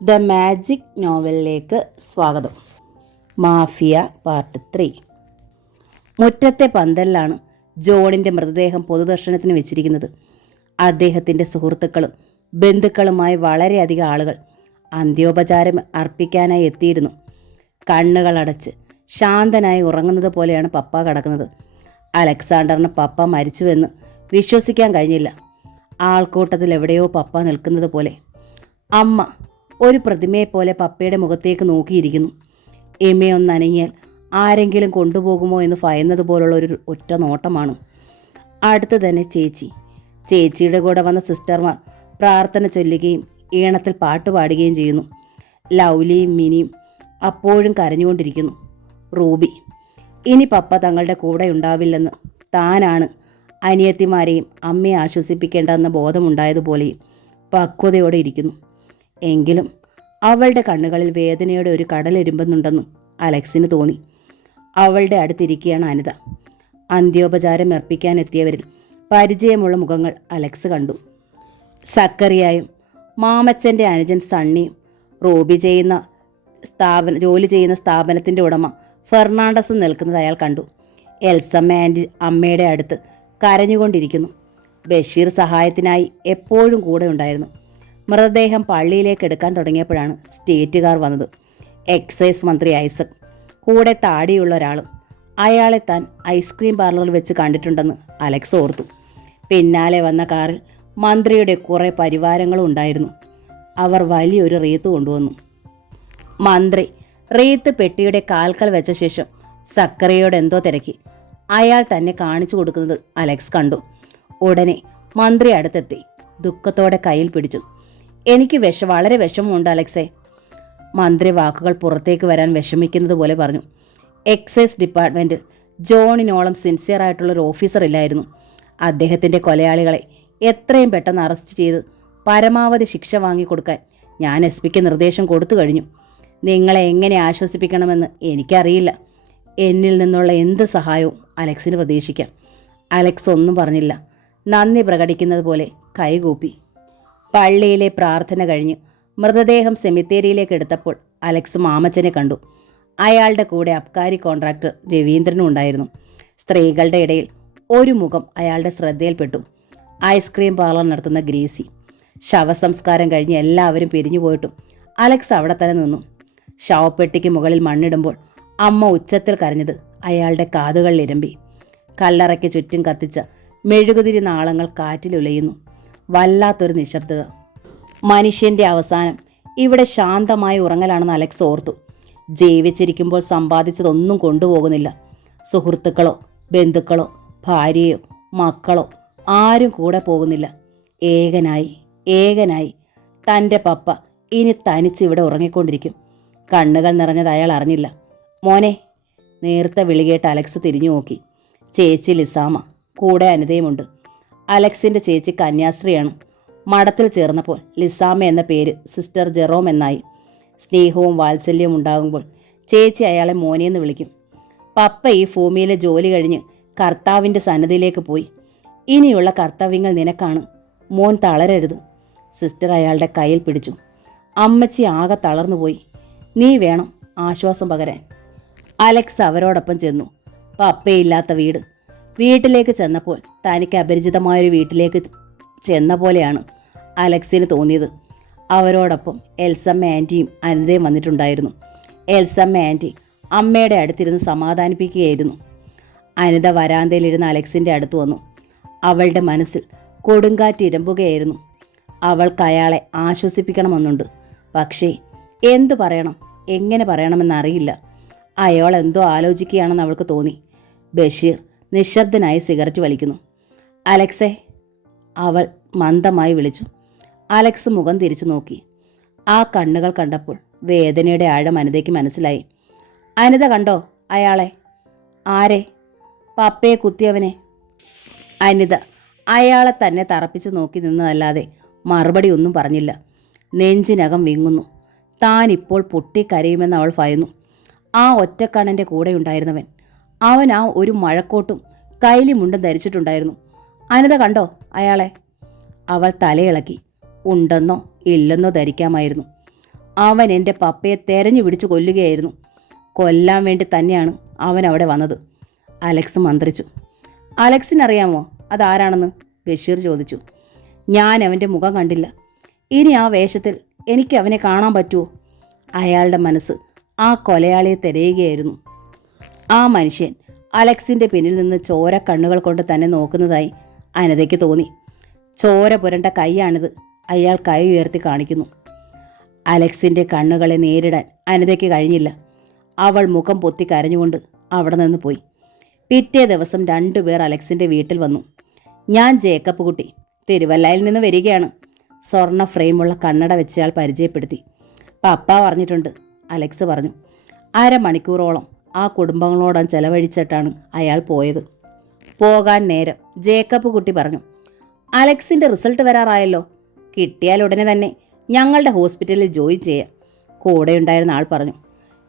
The magic നോവലിലേക്ക് സ്വാഗതം. Mafia part 3. മുറ്റത്തെ പന്തലിലാണ് ജോണിൻ്റെ മൃതദേഹം പൊതുദർശനത്തിന് വെച്ചിരിക്കുന്നത്. അദ്ദേഹത്തിൻ്റെ സുഹൃത്തുക്കളും ബന്ധുക്കളുമായി വളരെയധികം ആളുകൾ അന്ത്യോപചാരം അർപ്പിക്കാനായി എത്തിയിരുന്നു. കണ്ണുകളടച്ച് ശാന്തനായി ഉറങ്ങുന്നത് പോലെയാണ് പപ്പ കിടക്കുന്നത്. അലക്സാണ്ടറിന് പപ്പ മരിച്ചുവെന്ന് വിശ്വസിക്കാൻ കഴിഞ്ഞില്ല. ആൾക്കൂട്ടത്തിൽ എവിടെയോ പപ്പ നിൽക്കുന്നത് പോലെ. അമ്മ ഒരു പ്രതിമയെപ്പോലെ പപ്പയുടെ മുഖത്തേക്ക് നോക്കിയിരിക്കുന്നു. എമ്മയൊന്നനങ്ങിയാൽ ആരെങ്കിലും കൊണ്ടുപോകുമോ എന്ന് ഭയന്നതുപോലുള്ള ഒരു ഒറ്റ നോട്ടമാണ്. അടുത്ത് തന്നെ ചേച്ചിയുടെ കൂടെ വന്ന സിസ്റ്റർമാർ പ്രാർത്ഥന ചൊല്ലുകയും ഈണത്തിൽ പാട്ടുപാടുകയും ചെയ്യുന്നു. ലൗലിയും മിനിയും അപ്പോഴും കരഞ്ഞുകൊണ്ടിരിക്കുന്നു. റൂബി ഇനി പപ്പ തങ്ങളുടെ കൂടെ ഉണ്ടാവില്ലെന്ന് താനാണ് അനിയത്തിമാരെയും അമ്മയെ ആശ്വസിപ്പിക്കേണ്ടെന്ന ബോധമുണ്ടായതുപോലെയും പക്വതയോടെ ഇരിക്കുന്നു. എങ്കിലും അവളുടെ കണ്ണുകളിൽ വേദനയുടെ ഒരു കടലെരുമ്പുന്നുണ്ടെന്നും അലക്സിന് തോന്നി. അവളുടെ അടുത്തിരിക്കുകയാണ് അനിത. അന്ത്യോപചാരം അർപ്പിക്കാനെത്തിയവരിൽ പരിചയമുള്ള മുഖങ്ങൾ അലക്സ് കണ്ടു. സക്കറിയായും മാമച്ചൻ്റെ അനുജൻ സണ്ണിയും റൂബി ജോലി ചെയ്യുന്ന സ്ഥാപനത്തിൻ്റെ ഉടമ ഫെർണാണ്ടസും നിൽക്കുന്നത് അയാൾ കണ്ടു. എൽസമ്മ ആൻറ്റി അമ്മയുടെ അടുത്ത് കരഞ്ഞുകൊണ്ടിരിക്കുന്നു. ബഷീർ സഹായത്തിനായി എപ്പോഴും കൂടെ ഉണ്ടായിരുന്നു. മൃതദേഹം പള്ളിയിലേക്ക് എടുക്കാൻ തുടങ്ങിയപ്പോഴാണ് സ്റ്റേറ്റുകാർ വന്നത്. എക്സൈസ് മന്ത്രി ഐസക്, കൂടെ താടിയുള്ള ഒരാളും. അയാളെ താൻ ഐസ്ക്രീം പാർലറിൽ വെച്ച് കണ്ടിട്ടുണ്ടെന്ന് അലക്സ് ഓർത്തു. പിന്നാലെ വന്ന കാറിൽ മന്ത്രിയുടെ കുറേ പരിവാരങ്ങളും ഉണ്ടായിരുന്നു. അവർ വലിയൊരു റീത്ത് കൊണ്ടുവന്നു. മന്ത്രി റീത്ത് പെട്ടിയുടെ കാൽക്കൽ വെച്ച ശേഷം സക്കറിയോട് എന്തോ തിരക്കി. അയാൾ തന്നെ കാണിച്ചു കൊടുക്കുന്നത് അലക്സ് കണ്ടു. ഉടനെ മന്ത്രി അടുത്തെത്തി ദുഃഖത്തോടെ കയ്യിൽ പിടിച്ചു. എനിക്ക് വളരെ വിഷമമുണ്ട് അലക്സേ. മന്ത്രി വാക്കുകൾ പുറത്തേക്ക് വരാൻ വിഷമിക്കുന്നത് പോലെ പറഞ്ഞു. എക്സൈസ് ഡിപ്പാർട്ട്മെൻറ്റിൽ ജോണിനോളം സിൻസിയറായിട്ടുള്ളൊരു ഓഫീസർ ഇല്ലായിരുന്നു. അദ്ദേഹത്തിൻ്റെ കൊലയാളികളെ എത്രയും പെട്ടെന്ന് അറസ്റ്റ് ചെയ്ത് പരമാവധി ശിക്ഷ വാങ്ങിക്കൊടുക്കാൻ ഞാൻ എസ് പിക്ക് നിർദ്ദേശം കൊടുത്തു കഴിഞ്ഞു. നിങ്ങളെ എങ്ങനെ ആശ്വസിപ്പിക്കണമെന്ന് എനിക്കറിയില്ല. എന്നിൽ നിന്നുള്ള എന്ത് സഹായവും അലക്സിന് പ്രതീക്ഷിക്കാം. അലക്സ് ഒന്നും പറഞ്ഞില്ല. നന്ദി പ്രകടിക്കുന്നത് പോലെ കൈകൂപ്പി. പള്ളിയിലെ പ്രാർത്ഥന കഴിഞ്ഞ് മൃതദേഹം സെമിത്തേരിയിലേക്ക് എടുത്തപ്പോൾ അലക്സ് മാമച്ചനെ കണ്ടു. അയാളുടെ കൂടെ അബ്കാരി കോൺട്രാക്ടർ രവീന്ദ്രനും ഉണ്ടായിരുന്നു. സ്ത്രീകളുടെ ഇടയിൽ ഒരു മുഖം അയാളുടെ ശ്രദ്ധയിൽപ്പെട്ടു. ഐസ്ക്രീം പാർലർ നടത്തുന്ന ഗ്രേസി. ശവസംസ്കാരം കഴിഞ്ഞ് എല്ലാവരും പിരിഞ്ഞുപോയിട്ടും അലക്സ് അവിടെ തന്നെ നിന്നു. ശവപ്പെട്ടിക്ക് മുകളിൽ മണ്ണിടുമ്പോൾ അമ്മ ഉച്ചത്തിൽ കരഞ്ഞത് അയാളുടെ കാതുകളിൽ ഇരമ്പി. കല്ലറയ്ക്ക് ചുറ്റും കത്തിച്ച മെഴുകുതിരി നാളങ്ങൾ കാറ്റിലുലയുന്നു. വല്ലാത്തൊരു നിശബ്ദത. മനുഷ്യൻ്റെ അവസാനം ഇവിടെ ശാന്തമായി ഉറങ്ങലാണെന്ന് അലക്സ് ഓർത്തു. ജീവിച്ചിരിക്കുമ്പോൾ സമ്പാദിച്ചതൊന്നും കൊണ്ടുപോകുന്നില്ല. സുഹൃത്തുക്കളോ ബന്ധുക്കളോ ഭാര്യയോ മക്കളോ ആരും കൂടെ പോകുന്നില്ല. ഏകനായി തൻ്റെ പപ്പ ഇനി തനിച്ച് ഇവിടെ ഉറങ്ങിക്കൊണ്ടിരിക്കും. കണ്ണുകൾ നിറഞ്ഞത് അയാൾ അറിഞ്ഞില്ല. മോനെ. നേരത്തെ വിളികേട്ട് അലക്സ് തിരിഞ്ഞു നോക്കി. ചേച്ചി ലിസാമ, കൂടെ അനിതയുമുണ്ട്. അലക്സിൻ്റെ ചേച്ചി കന്യാസ്ത്രീയാണ്. മഠത്തിൽ ചേർന്നപ്പോൾ ലിസാമ എന്ന പേര് സിസ്റ്റർ ജെറോം എന്നായി. സ്നേഹവും വാത്സല്യവും ഉണ്ടാകുമ്പോൾ ചേച്ചി അയാളെ മോനെന്ന് വിളിക്കും. പപ്പ ഈ ഭൂമിയിലെ ജോലി കഴിഞ്ഞ് കർത്താവിൻ്റെ സന്നദ്ധിയിലേക്ക് പോയി. ഇനിയുള്ള കർത്തവ്യങ്ങൾ നിനക്കാണ്. മോൻ തളരരുത്. സിസ്റ്റർ അയാളുടെ കയ്യിൽ പിടിച്ചു. അമ്മച്ചി ആകെ തളർന്നുപോയി. നീ വേണം ആശ്വാസം പകരാൻ. അലക്സ് അവരോടൊപ്പം ചെന്നു. പപ്പയില്ലാത്ത വീട്ടിലേക്ക് ചെന്നപ്പോൾ തനിക്ക് അപരിചിതമായൊരു വീട്ടിലേക്ക് ചെന്ന പോലെയാണ് അലക്സിന് തോന്നിയത്. അവരോടൊപ്പം എൽസമ്മ ആൻറ്റിയും അനിതയും വന്നിട്ടുണ്ടായിരുന്നു. എൽസമ്മ ആൻറ്റി അമ്മയുടെ അടുത്തിരുന്ന് സമാധാനിപ്പിക്കുകയായിരുന്നു. അനിത വരാന്തയിലിരുന്ന് അലക്സിൻ്റെ അടുത്ത് വന്നു. അവളുടെ മനസ്സിൽ കൊടുങ്കാറ്റ് ഇരമ്പുകയായിരുന്നു. അവൾക്ക് അയാളെ ആശ്വസിപ്പിക്കണമെന്നുണ്ട്. പക്ഷേ എന്തു പറയണം, എങ്ങനെ പറയണമെന്നറിയില്ല. അയാൾ എന്തോ ആലോചിക്കുകയാണെന്ന് അവൾക്ക് തോന്നി. ബഷീർ നിശബ്ദനായി സിഗരറ്റ് വലിക്കുന്നു. അലക്സേ, അവൾ മന്ദമായി വിളിച്ചു. അലക്സ് മുഖം തിരിച്ചു നോക്കി. ആ കണ്ണുകൾ കണ്ടപ്പോൾ വേദനയുടെ ആഴം അനിതയ്ക്ക് മനസ്സിലായി. അനിത കണ്ടോ അയാളെ? ആരെ? പപ്പയെ കുത്തിയവനെ. അനിത അയാളെ തന്നെ തറപ്പിച്ച് നോക്കി നിന്നതല്ലാതെ മറുപടി ഒന്നും പറഞ്ഞില്ല. നെഞ്ചിനകം വിങ്ങുന്നു. താൻ ഇപ്പോൾ പൊട്ടിക്കരയുമെന്ന് അവൾ ഭയന്നു. ആ ഒറ്റക്കണ്ണൻ്റെ കൂടെ ഉണ്ടായിരുന്നവൻ, അവൻ ആ ഒരു മഴക്കോട്ടും കൈലിമുണ്ടും ധരിച്ചിട്ടുണ്ടായിരുന്നു. അനിത കണ്ടോ അയാളെ? അവൾ തലയിളക്കി. ഉണ്ടെന്നോ ഇല്ലെന്നോ ധരിക്കാമായിരുന്നു. അവൻ എൻ്റെ പപ്പയെ തെരഞ്ഞു പിടിച്ച് കൊല്ലുകയായിരുന്നു. കൊല്ലാൻ വേണ്ടി തന്നെയാണ് അവൻ അവിടെ വന്നത്. അലക്സ് മന്ത്രിച്ചു. അലക്സിനറിയാമോ അതാരാണെന്ന്? ബഷീർ ചോദിച്ചു. ഞാൻ അവൻ്റെ മുഖം കണ്ടില്ല. ഇനി ആ വേഷത്തിൽ എനിക്ക് അവനെ കാണാൻ പറ്റുമോ? അയാളുടെ മനസ്സ് ആ കൊലയാളിയെ തിരയുകയായിരുന്നു. ആ മനുഷ്യൻ അലക്സിൻ്റെ പിന്നിൽ നിന്ന് ചോര കണ്ണുകൾ കൊണ്ട് തന്നെ നോക്കുന്നതായി അനിതയ്ക്ക് തോന്നി. ചോര പുരണ്ട കൈയാണിത്. അയാൾ കൈ ഉയർത്തി കാണിക്കുന്നു. അലക്സിൻ്റെ കണ്ണുകളെ നേരിടാൻ അനിതയ്ക്ക് കഴിഞ്ഞില്ല. അവൾ മുഖം പൊത്തി കരഞ്ഞുകൊണ്ട് അവിടെ നിന്ന് പോയി. പിറ്റേ ദിവസം 2 പേർ അലക്സിൻ്റെ വീട്ടിൽ വന്നു. ഞാൻ ജേക്കബ് കുട്ടി, തിരുവല്ലയിൽ നിന്ന് വരികയാണ്. സ്വർണ്ണ ഫ്രെയിമുള്ള കണ്ണട വെച്ചയാൾ പരിചയപ്പെടുത്തി. പപ്പ പറഞ്ഞിട്ടുണ്ട്, അലക്സ് പറഞ്ഞു. 1/2 മണിക്കൂറോളം ആ കുടുംബങ്ങളോടം ചെലവഴിച്ചിട്ടാണ് അയാൾ പോയത്. പോകാൻ നേരം ജേക്കബ് കുട്ടി പറഞ്ഞു, അലക്സിൻ്റെ റിസൾട്ട് വരാറായല്ലോ. കിട്ടിയാൽ ഉടനെ തന്നെ ഞങ്ങളുടെ ഹോസ്പിറ്റലിൽ ജോയിൻ ചെയ്യാം. കൂടെയുണ്ടായിരുന്ന ആൾ പറഞ്ഞു.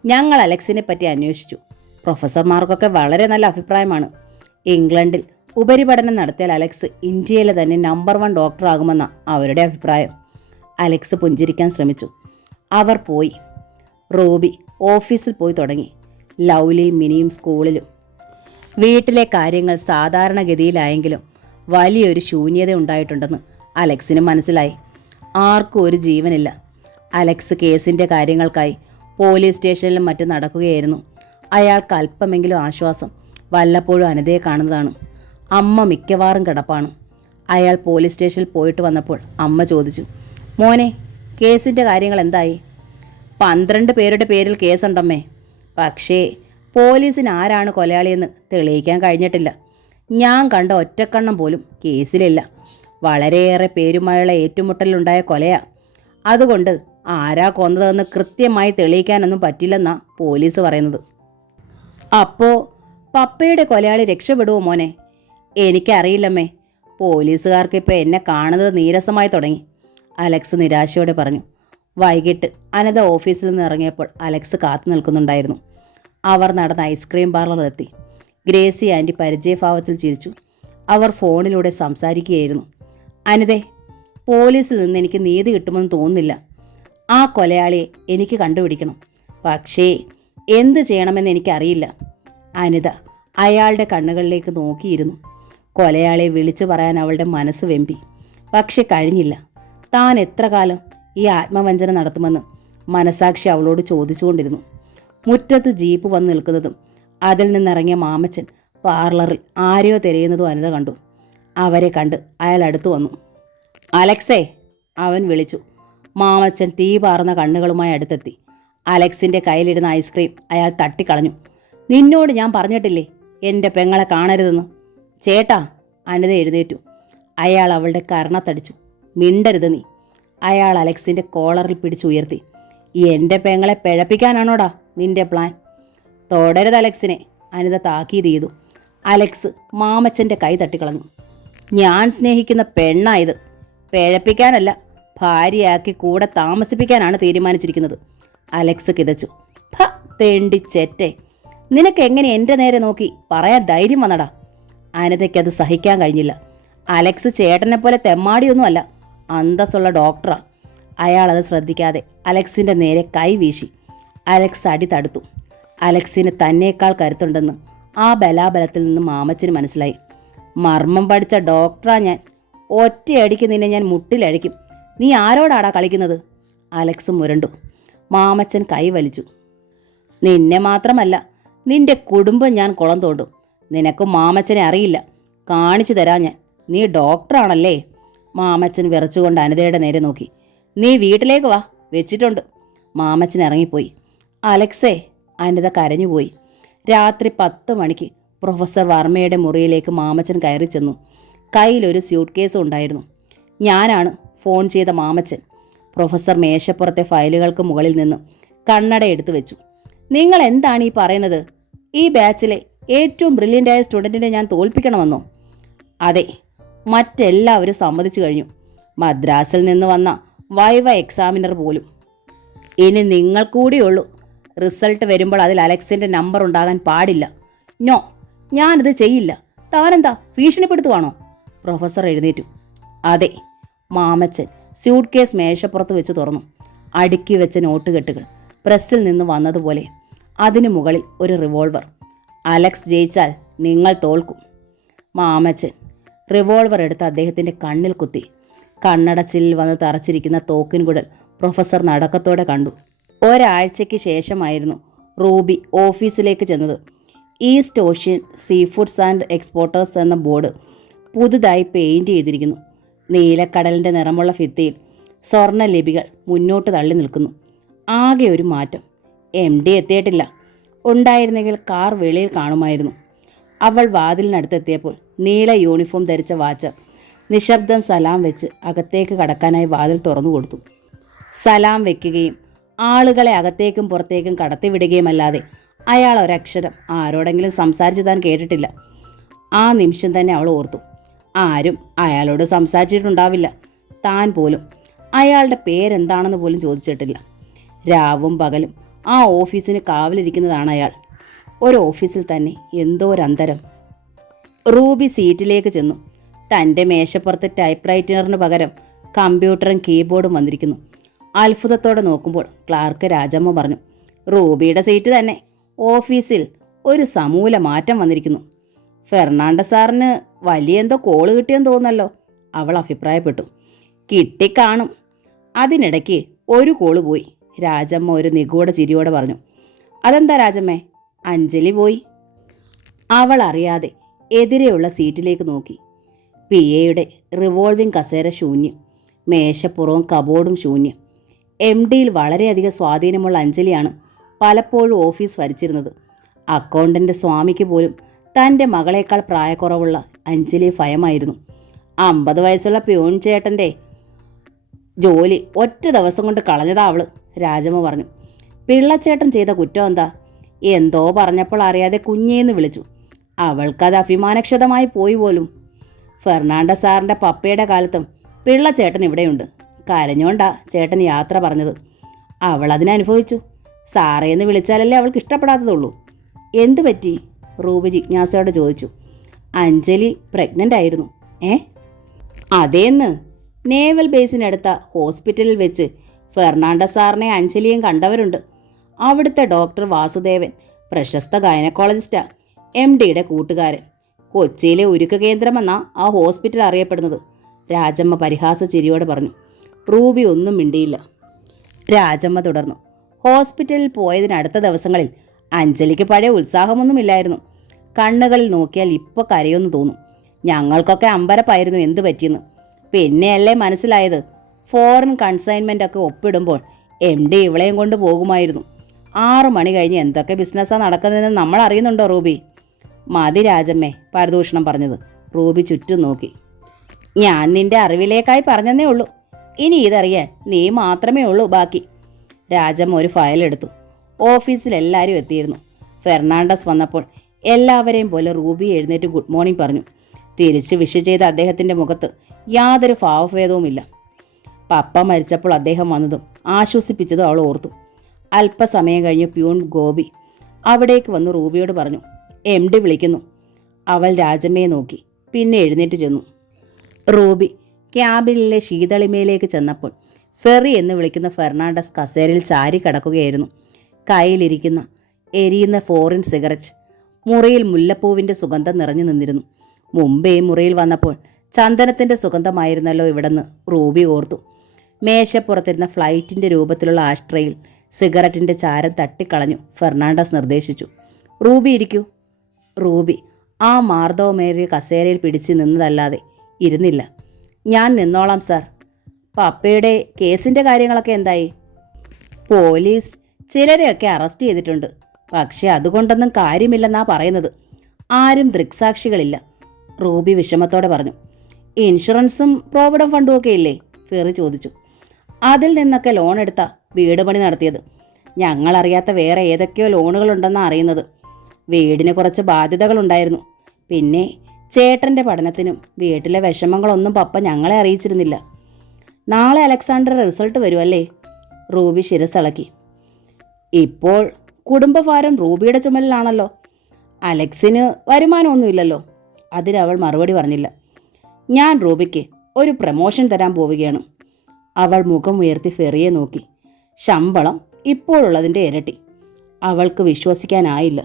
ഞങ്ങൾ അലക്സിനെ പറ്റി അന്വേഷിച്ചു. പ്രൊഫസർമാർക്കൊക്കെ വളരെ നല്ല അഭിപ്രായമാണ്. ഇംഗ്ലണ്ടിൽ ഉപരിപഠനം നടത്തിയാൽ അലക്സ് ഇന്ത്യയിലെ തന്നെ നമ്പർ 1 ഡോക്ടറാകുമെന്ന അവരുടെ അഭിപ്രായം. അലക്സ് പുഞ്ചിരിക്കാൻ ശ്രമിച്ചു. അവർ പോയി. റൂബി ഓഫീസിൽ പോയി തുടങ്ങി. ലൗലിയും മിനിയും സ്കൂളിലും. വീട്ടിലെ കാര്യങ്ങൾ സാധാരണഗതിയിലായെങ്കിലും വലിയൊരു ശൂന്യത ഉണ്ടായിട്ടുണ്ടെന്ന് അലക്സിന് മനസ്സിലായി. ആർക്കും ഒരു ജീവനില്ല. അലക്സ് കേസിൻ്റെ കാര്യങ്ങൾക്കായി പോലീസ് സ്റ്റേഷനിലും മറ്റും നടക്കുകയായിരുന്നു. അയാൾക്ക് അല്പമെങ്കിലും ആശ്വാസം വല്ലപ്പോഴും അനിതയെ കാണുന്നതാണ്. അമ്മ മിക്കവാറും കിടപ്പാണ്. അയാൾ പോലീസ് സ്റ്റേഷനിൽ പോയിട്ട് വന്നപ്പോൾ അമ്മ ചോദിച്ചു, മോനെ, കേസിൻ്റെ കാര്യങ്ങൾ എന്തായി? 12 പേരുടെ പേരിൽ കേസുണ്ടമ്മേ. പക്ഷേ പോലീസിന് ആരാണ് കൊലയാളിയെന്ന് തെളിയിക്കാൻ കഴിഞ്ഞിട്ടില്ല. ഞാൻ കണ്ട ഒറ്റക്കണ്ണം പോലും കേസിലില്ല. വളരെയേറെ പേരുമായുള്ള ഏറ്റുമുട്ടലുണ്ടായ കൊലയാ. അതുകൊണ്ട് ആരാ കൊന്നതെന്ന് കൃത്യമായി തെളിയിക്കാനൊന്നും പറ്റില്ലെന്നാ പോലീസ് പറയുന്നത്. അപ്പോൾ പപ്പയുടെ കൊലയാളി രക്ഷപ്പെടുമോ മോനെ? എനിക്കറിയില്ലമ്മേ. പോലീസുകാർക്ക് ഇപ്പോൾ എന്നെ കാണുന്നത് നീരസമായി തുടങ്ങി, അലക്സ് നിരാശയോടെ പറഞ്ഞു. വൈകിട്ട് അനിത ഓഫീസിൽ നിന്ന് ഇറങ്ങിയപ്പോൾ അലക്സ് കാത്തു നിൽക്കുന്നുണ്ടായിരുന്നു. അവർ നടന്ന ഐസ്ക്രീം പാർലറിലെത്തി. ഗ്രേസി ആൻറ്റി പരിചയഭാവത്തിൽ ചിരിച്ചു. അവർ ഫോണിലൂടെ സംസാരിക്കുകയായിരുന്നു. അനിതേ, പോലീസിൽ നിന്ന് എനിക്ക് നീതി കിട്ടുമെന്ന് തോന്നുന്നില്ല. ആ കൊലയാളിയെ എനിക്ക് കണ്ടുപിടിക്കണം. പക്ഷേ എന്ത് ചെയ്യണമെന്ന് എനിക്കറിയില്ല. അനിത അയാളുടെ കണ്ണുകളിലേക്ക് നോക്കിയിരുന്നു. കൊലയാളിയെ വിളിച്ചു പറയാൻ അവളുടെ മനസ്സ് വെമ്പി. പക്ഷെ കഴിഞ്ഞില്ല. താൻ എത്ര കാലം ഈ ആത്മവഞ്ചന നടത്തുമെന്ന് മനസാക്ഷി അവളോട് ചോദിച്ചുകൊണ്ടിരുന്നു. മുറ്റത്ത് ജീപ്പ് വന്ന് നിൽക്കുന്നതും അതിൽ നിന്നിറങ്ങിയ മാമച്ചൻ പാർലറിൽ ആരെയോ തിരയുന്നതും അനിത കണ്ടു. അവരെ കണ്ട് അയാൾ അടുത്തു വന്നു. അലക്സേ, അവൻ വിളിച്ചു. മാമച്ചൻ തീ പാർന്ന കണ്ണുകളുമായി അടുത്തെത്തി. അലക്സിൻ്റെ കയ്യിലിരുന്ന ഐസ്ക്രീം അയാൾ തട്ടിക്കളഞ്ഞു. നിന്നോട് ഞാൻ പറഞ്ഞിട്ടില്ലേ എൻ്റെ പെങ്ങളെ കാണരുതെന്ന്? ചേട്ടാ, അനിത എഴുന്നേറ്റു. അയാൾ അവളുടെ കർണത്തടിച്ചു. മിണ്ടരുത് നീ. അയാൾ അലക്സിൻ്റെ കോളറിൽ പിടിച്ചുയർത്തി. എൻ്റെ പെങ്ങളെ പിഴപ്പിക്കാനാണോടാ നിന്റെ പ്ലാൻ? തൊടരുത് അലക്സിനെ, അനിത താക്കീത് ചെയ്തു. അലക്സ് മാമച്ചൻ്റെ കൈ തട്ടിക്കളഞ്ഞു. ഞാൻ സ്നേഹിക്കുന്ന പെണ്ണായത്. പിഴപ്പിക്കാനല്ല, ഭാര്യയാക്കി കൂടെ താമസിപ്പിക്കാനാണ് തീരുമാനിച്ചിരിക്കുന്നത്. അലക്സ് കിതച്ചു. ഭ, തെണ്ടിച്ചെറ്റെ, നിനക്ക് എങ്ങനെ എൻ്റെ നേരെ നോക്കി പറയാൻ ധൈര്യം വന്നടാ? അനിതയ്ക്കത് സഹിക്കാൻ കഴിഞ്ഞില്ല. അലക്സ് ചേട്ടനെ പോലെ തെമ്മാടിയൊന്നുമല്ല, അന്തസ്സുള്ള ഡോക്ടറാ. അയാളത് ശ്രദ്ധിക്കാതെ അലക്സിൻ്റെ നേരെ കൈ വീശി. അലക്സ് അടി തടുത്തു. അലക്സിന് തന്നേക്കാൾ കരുത്തുണ്ടെന്ന് ആ ബലാബലത്തിൽ നിന്ന് മാമച്ചന് മനസ്സിലായി. മർമ്മം പഠിച്ച ഡോക്ടറാ ഞാൻ. ഒറ്റയടിക്ക് നിന്നെ ഞാൻ മുട്ടിലഴിക്കും. നീ ആരോടാടാ കളിക്കുന്നത്? അലക്സ് മുരണ്ടു. മാമച്ചൻ കൈ വലിച്ചു. നിന്നെ മാത്രമല്ല, നിന്റെ കുടുംബം ഞാൻ കുളം തോണ്ടും. നിനക്കും മാമച്ചനെ അറിയില്ല. കാണിച്ചു തരാം ഞാൻ. നീ ഡോക്ടറാണല്ലേ? മാമച്ചൻ വിറച്ചുകൊണ്ട് അനിതയുടെ നേരെ നോക്കി. നീ വീട്ടിലേക്ക് വാ, വെച്ചിട്ടുണ്ട്. മാമച്ചൻ ഇറങ്ങിപ്പോയി. അലക്സേ, അനിത കരഞ്ഞുപോയി. രാത്രി 10 മണിക്ക് പ്രൊഫസർ വർമ്മയുടെ മുറിയിലേക്ക് മാമച്ചൻ കയറി ചെന്നു. കയ്യിലൊരു സ്യൂട്ട് കേസും ഉണ്ടായിരുന്നു. ഞാനാണ് ഫോൺ ചെയ്ത മാമച്ചൻ. പ്രൊഫസർ മേശപ്പുറത്തെ ഫയലുകൾക്ക് മുകളിൽ നിന്ന് കണ്ണട എടുത്തു വെച്ചു. നിങ്ങൾ എന്താണ് ഈ പറയുന്നത്? ഈ ബാച്ചിലെ ഏറ്റവും ബ്രില്യൻ്റായ സ്റ്റുഡൻറ്റിനെ ഞാൻ തോൽപ്പിക്കണമെന്നോ? അതെ, മറ്റെല്ലാവരും സമ്മതിച്ചു കഴിഞ്ഞു. മദ്രാസിൽ നിന്ന് വന്ന വൈവ എക്സാമിനർ പോലും. ഇനി നിങ്ങൾ കൂടിയുള്ളൂ. റിസൾട്ട് വരുമ്പോൾ അതിൽ അലക്സിൻ്റെ നമ്പർ ഉണ്ടാകാൻ പാടില്ല. നോ, ഞാനിത് ചെയ്യില്ല. താനെന്താ ഭീഷണിപ്പെടുത്തുവാണോ? പ്രൊഫസർ എഴുന്നേറ്റു. അതെ. മാമച്ചൻ സ്യൂട്ട് കേസ് മേശപ്പുറത്ത് വെച്ച് തുറന്നു. അടുക്കി വെച്ച നോട്ടുകെട്ടുകൾ പ്രസ്സിൽ നിന്ന് വന്നതുപോലെ. അതിനു മുകളിൽ ഒരു റിവോൾവർ. അലക്സ് ജയിച്ചാൽ നിങ്ങൾ തോൽക്കും. മാമച്ചൻ റിവോൾവർ എടുത്ത് അദ്ദേഹത്തിൻ്റെ കണ്ണിൽ കുത്തി. കണ്ണടച്ചിലിൽ വന്ന് തറച്ചിരിക്കുന്ന തോക്കിൻകുഴൽ പ്രൊഫസർ നടക്കത്തോടെ കണ്ടു. ഒരാഴ്ചയ്ക്ക് ശേഷമായിരുന്നു റൂബി ഓഫീസിലേക്ക് ചെന്നത്. East ocean sea foods and exporters എന്ന ബോർഡ് പുതുതായി പെയിൻറ് ചെയ്തിരിക്കുന്നു. നീലക്കടലിൻ്റെ നിറമുള്ള ഭിത്തിയിൽ സ്വർണ്ണ ലിപികൾ മുന്നോട്ട് തള്ളി നിൽക്കുന്നു. ആകെ ഒരു മാറ്റം. MD എത്തിയിട്ടില്ല. ഉണ്ടായിരുന്നെങ്കിൽ കാർ വെളിയിൽ കാണുമായിരുന്നു. അവൾ വാതിലിനടുത്തെത്തിയപ്പോൾ നീല യൂണിഫോം ധരിച്ച വാച്ചർ നിശബ്ദം സലാം വെച്ച് അകത്തേക്ക് കടക്കാനായി വാതിൽ തുറന്നു കൊടുത്തു. സലാം വെക്കുകയും ആളുകളെ അകത്തേക്കും പുറത്തേക്കും കടത്തിവിടുകയുമല്ലാതെ അയാൾ ഒരക്ഷരം ആരോടെങ്കിലും സംസാരിച്ച് താൻ കേട്ടിട്ടില്ല. ആ നിമിഷം തന്നെ അവൾ ഓർത്തു, ആരും അയാളോട് സംസാരിച്ചിട്ടുണ്ടാവില്ല. താൻ പോലും അയാളുടെ പേരെന്താണെന്ന് പോലും ചോദിച്ചിട്ടില്ല. രാവും പകലും ആ ഓഫീസിന് കാവലിരിക്കുന്നതാണ് അയാൾ. ഒരു ഓഫീസിൽ തന്നെ എന്തോ ഒരന്തരം. റൂബി സീറ്റിലേക്ക് ചെന്നു. തൻ്റെ മേശപ്പുറത്ത് ടൈപ്പ് റൈറ്ററിന് പകരം കമ്പ്യൂട്ടറും കീബോർഡും വന്നിരിക്കുന്നു. അത്ഭുതത്തോടെ നോക്കുമ്പോൾ ക്ലാർക്ക് രാജമ്മ പറഞ്ഞു, റൂബിയുടെ സീറ്റ് തന്നെ. ഓഫീസിൽ ഒരു സമൂല മാറ്റം വന്നിരിക്കുന്നു. ഫെർണാണ്ടസ് സാറിന് വലിയ എന്തോ കോള് കിട്ടിയെന്ന് തോന്നല്ലോ, അവൾ അഭിപ്രായപ്പെട്ടു. കിട്ടിക്കാണും. അതിനിടയ്ക്ക് ഒരു കോള് പോയി. രാജമ്മ ഒരു നിഗൂഢ ചിരിയോടെ പറഞ്ഞു. അതെന്താ രാജമ്മേ? അഞ്ജലി പോയി. അവൾ അറിയാതെ എതിരെയുള്ള സീറ്റിലേക്ക് നോക്കി. PAയുടെ റിവോൾവിംഗ് കസേര ശൂന്യം. മേശപ്പുറവും കബോർഡും ശൂന്യം. MDയിൽ വളരെയധികം സ്വാധീനമുള്ള അഞ്ജലിയാണ് പലപ്പോഴും ഓഫീസ് ഭരിച്ചിരുന്നത്. അക്കൗണ്ടൻ്റ് സ്വാമിക്ക് പോലും തൻ്റെ മകളേക്കാൾ പ്രായക്കുറവുള്ള അഞ്ജലിയെ ഭയമായിരുന്നു. 50 വയസ്സുള്ള പ്യൂൺ ചേട്ടൻ്റെ ജോലി ഒറ്റ ദിവസം കൊണ്ട് കളഞ്ഞതാ അവള്, രാജമ്മ പറഞ്ഞു. പിള്ളച്ചേട്ടൻ ചെയ്ത കുറ്റം എന്താ? എന്തോ പറഞ്ഞപ്പോൾ അറിയാതെ കുഞ്ഞേന്ന് വിളിച്ചു. അവൾക്കത് അഭിമാനക്ഷതമായി പോയി പോലും. ഫെർണാണ്ടസ് സാറിൻ്റെ പപ്പയുടെ കാലത്തും പിള്ളച്ചേട്ടൻ ഇവിടെയുണ്ട്. കരഞ്ഞോണ്ടാ ചേട്ടൻ യാത്ര പറഞ്ഞത്. അവൾ അതിനനുഭവിച്ചു. സാറേന്ന് വിളിച്ചാലല്ലേ അവൾക്ക് ഇഷ്ടപ്പെടാത്തതുള്ളൂ. എന്തു പറ്റി? റൂബി ജിജ്ഞാസയോടെ ചോദിച്ചു. അഞ്ജലി പ്രഗ്നൻ്റ് ആയിരുന്നു. അതേന്ന്. നേവൽ ബേസിനടുത്ത ഹോസ്പിറ്റലിൽ വെച്ച് ഫെർണാണ്ടസ് സാറിനെ അഞ്ജലിയും കണ്ടവരുണ്ട്. അവിടുത്തെ ഡോക്ടർ വാസുദേവൻ പ്രശസ്ത ഗൈനക്കോളജിസ്റ്റാ. MDയുടെ കൂട്ടുകാരൻ. കൊച്ചിയിലെ ഉരുക്ക് കേന്ദ്രമെന്നാ ആ ഹോസ്പിറ്റൽ അറിയപ്പെടുന്നത്, രാജമ്മ പരിഹാസ ചിരിയോടെ പറഞ്ഞു. റൂബി ഒന്നും മിണ്ടിയില്ല. രാജമ്മ തുടർന്നു. ഹോസ്പിറ്റലിൽ പോയതിനടുത്ത ദിവസങ്ങളിൽ അഞ്ജലിക്ക് പഴയ ഉത്സാഹമൊന്നുമില്ലായിരുന്നു. കണ്ണുകളിൽ നോക്കിയാൽ ഇപ്പോൾ കരയൊന്നു തോന്നും. ഞങ്ങൾക്കൊക്കെ അമ്പരപ്പായിരുന്നു എന്തു പറ്റിയെന്ന്. പിന്നെയല്ലേ മനസ്സിലായത്, ഫോറിൻ കൺസൈൻമെൻ്റ് ഒക്കെ ഒപ്പിടുമ്പോൾ MD ഇവളെയും കൊണ്ട് പോകുമായിരുന്നു. 6 മണി കഴിഞ്ഞ് എന്തൊക്കെ ബിസിനസ്സാണ് നടക്കുന്നതെന്ന് നമ്മൾ അറിയുന്നുണ്ടോ റൂബി? മതി രാജമ്മേ പരദൂഷണം പറഞ്ഞത്. റൂബി ചുറ്റും നോക്കി. ഞാൻ നിന്റെ അറിവിലേക്കായി പറഞ്ഞതേ ഉള്ളൂ. ഇനി ഇതറിയാൻ നീ മാത്രമേ ഉള്ളൂ ബാക്കി. രാജമ്മ ഒരു ഫയലെടുത്തു. ഓഫീസിൽ എല്ലാവരും എത്തിയിരുന്നു. ഫെർണാണ്ടസ് വന്നപ്പോൾ എല്ലാവരെയും പോലെ റൂബി എഴുന്നേറ്റ് ഗുഡ് മോർണിംഗ് പറഞ്ഞു. തിരിച്ച് വിഷ് ചെയ്ത അദ്ദേഹത്തിൻ്റെ മുഖത്ത് യാതൊരു ഭാവഭേദവുമില്ല. പപ്പ മരിച്ചപ്പോൾ അദ്ദേഹം വന്നതും ആശ്വസിപ്പിച്ചതും അവൾ ഓർത്തു. അല്പസമയം കഴിഞ്ഞ് പ്യൂൺ ഗോപി അവിടേക്ക് വന്ന് റൂബിയോട് പറഞ്ഞു, MD വിളിക്കുന്നു. അവൾ രാജമ്മയെ നോക്കി. പിന്നെ എഴുന്നേറ്റ് ചെന്നു. റൂബി ക്യാബിനിലെ ശീതളിമയിലേക്ക് ചെന്നപ്പോൾ ഫെറി എന്ന് വിളിക്കുന്ന ഫെർണാണ്ടസ് കസേരയിൽ ചാരി കിടക്കുകയായിരുന്നു. കയ്യിലിരിക്കുന്ന എരിയുന്ന ഫോറിൻ സിഗരറ്റ്. മുറിയിൽ മുല്ലപ്പൂവിൻ്റെ സുഗന്ധം നിറഞ്ഞു നിന്നിരുന്നു. മുമ്പേ മുറിയിൽ വന്നപ്പോൾ ചന്ദനത്തിൻ്റെ സുഗന്ധമായിരുന്നല്ലോ ഇവിടെന്ന് റൂബി ഓർത്തു. മേശപ്പുറത്തിരുന്ന ഫ്ലൈറ്റിൻ്റെ രൂപത്തിലുള്ള ആഷ്ട്രയിൽ സിഗരറ്റിൻ്റെ ചാരം തട്ടിക്കളഞ്ഞു ഫെർണാണ്ടസ് നിർദ്ദേശിച്ചു. റൂബി ഇരിക്കൂ. റൂബി ആ മാർദ്ദവമേറിയ കസേരയിൽ പിടിച്ച് നിന്നതല്ലാതെ ഇരുന്നില്ല. ഞാൻ നിന്നോളാം സാർ. പപ്പയുടെ കേസിൻ്റെ കാര്യങ്ങളൊക്കെ എന്തായി? പോലീസ് ചിലരെയൊക്കെ അറസ്റ്റ് ചെയ്തിട്ടുണ്ട്. പക്ഷെ അതുകൊണ്ടൊന്നും കാര്യമില്ലെന്നാ പറയുന്നത്. ആരും ദൃക്സാക്ഷികളില്ല, റൂബി വിഷമത്തോടെ പറഞ്ഞു. ഇൻഷുറൻസും പ്രോവിഡന്റ് ഫണ്ടും ഒക്കെ ഇല്ലേ? ഫെറി ചോദിച്ചു. അതിൽ നിന്നൊക്കെ ലോൺ എടുത്താ വീട് പണി നടത്തിയത്. ഞങ്ങളറിയാത്ത വേറെ ഏതൊക്കെയോ ലോണുകളുണ്ടെന്നാണ് അറിയുന്നത്. വീടിന് കുറച്ച് ബാധ്യതകളുണ്ടായിരുന്നു. പിന്നെ ചേട്ടൻ്റെ പഠനത്തിനും വീട്ടിലെ വിഷമങ്ങളൊന്നും പപ്പ ഞങ്ങളെ അറിയിച്ചിരുന്നില്ല. നാളെ അലക്സാണ്ടർ റിസൾട്ട് വരുമല്ലേ? റൂബി ശിരസിളക്കി. ഇപ്പോൾ കുടുംബഭാരം റൂബിയുടെ ചുമലിലാണല്ലോ. അലക്സിന് വരുമാനമൊന്നുമില്ലല്ലോ. അതിനവൾ മറുപടി പറഞ്ഞില്ല. ഞാൻ റൂബിക്ക് ഒരു പ്രമോഷൻ തരാൻ പോവുകയാണ്. അവൾ മുഖം ഉയർത്തി ഫെറിയെ നോക്കി. ശമ്പളം ഇപ്പോഴുള്ളതിൻ്റെ ഇരട്ടി. അവൾക്ക് വിശ്വസിക്കാനായില്ല.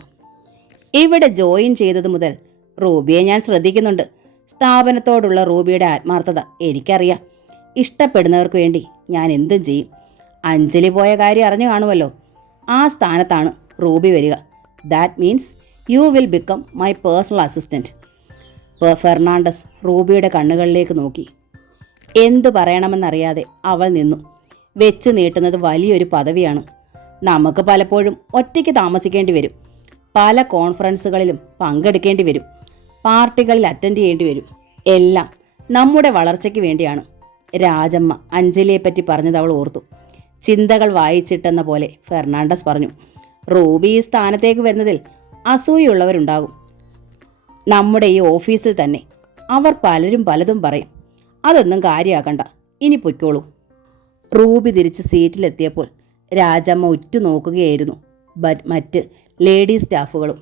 ഇവിടെ ജോയിൻ ചെയ്തത് മുതൽ റൂബിയെ ഞാൻ ശ്രദ്ധിക്കുന്നുണ്ട്. സ്ഥാപനത്തോടുള്ള റൂബിയുടെ ആത്മാർത്ഥത എനിക്കറിയാം. ഇഷ്ടപ്പെടുന്നവർക്ക് വേണ്ടി ഞാൻ എന്തും ചെയ്യും. അഞ്ജലി പോയ കാര്യം അറിഞ്ഞു കാണുമല്ലോ. ആ സ്ഥാനത്താണ് റൂബി വരിക. That means you will become my personal assistant. Fernandez റൂബിയുടെ കണ്ണുകളിലേക്ക് നോക്കി. എന്തു പറയണമെന്നറിയാതെ അവൾ നിന്നു. വെച്ച് നീട്ടുന്നത് വലിയൊരു പദവിയാണ്. നമുക്ക് പലപ്പോഴും ഒറ്റയ്ക്ക് താമസിക്കേണ്ടി വരും. പല കോൺഫറൻസുകളിലും പങ്കെടുക്കേണ്ടി വരും. പാർട്ടികളിൽ അറ്റൻഡ് ചെയ്യേണ്ടി വരും. എല്ലാം നമ്മുടെ വളർച്ചയ്ക്ക് വേണ്ടിയാണ്. രാജമ്മ അഞ്ജലിയെപ്പറ്റി പറഞ്ഞത് അവൾ ഓർത്തു. ചിന്തകൾ വായിച്ചിട്ടെന്ന പോലെ ഫെർണാണ്ടസ് പറഞ്ഞു, റൂബി ഈ സ്ഥാനത്തേക്ക് വരുന്നതിൽ അസൂയുള്ളവരുണ്ടാകും. നമ്മുടെ ഈ ഓഫീസിൽ തന്നെ അവർ പലരും പലതും പറയും. അതൊന്നും കാര്യമാക്കണ്ട, ഇനി പൊയ്ക്കോളൂ. റൂബി തിരിച്ച് സീറ്റിലെത്തിയപ്പോൾ രാജമ്മ ഉറ്റുനോക്കുകയായിരുന്നു മറ്റ് ലേഡി സ്റ്റാഫുകളും.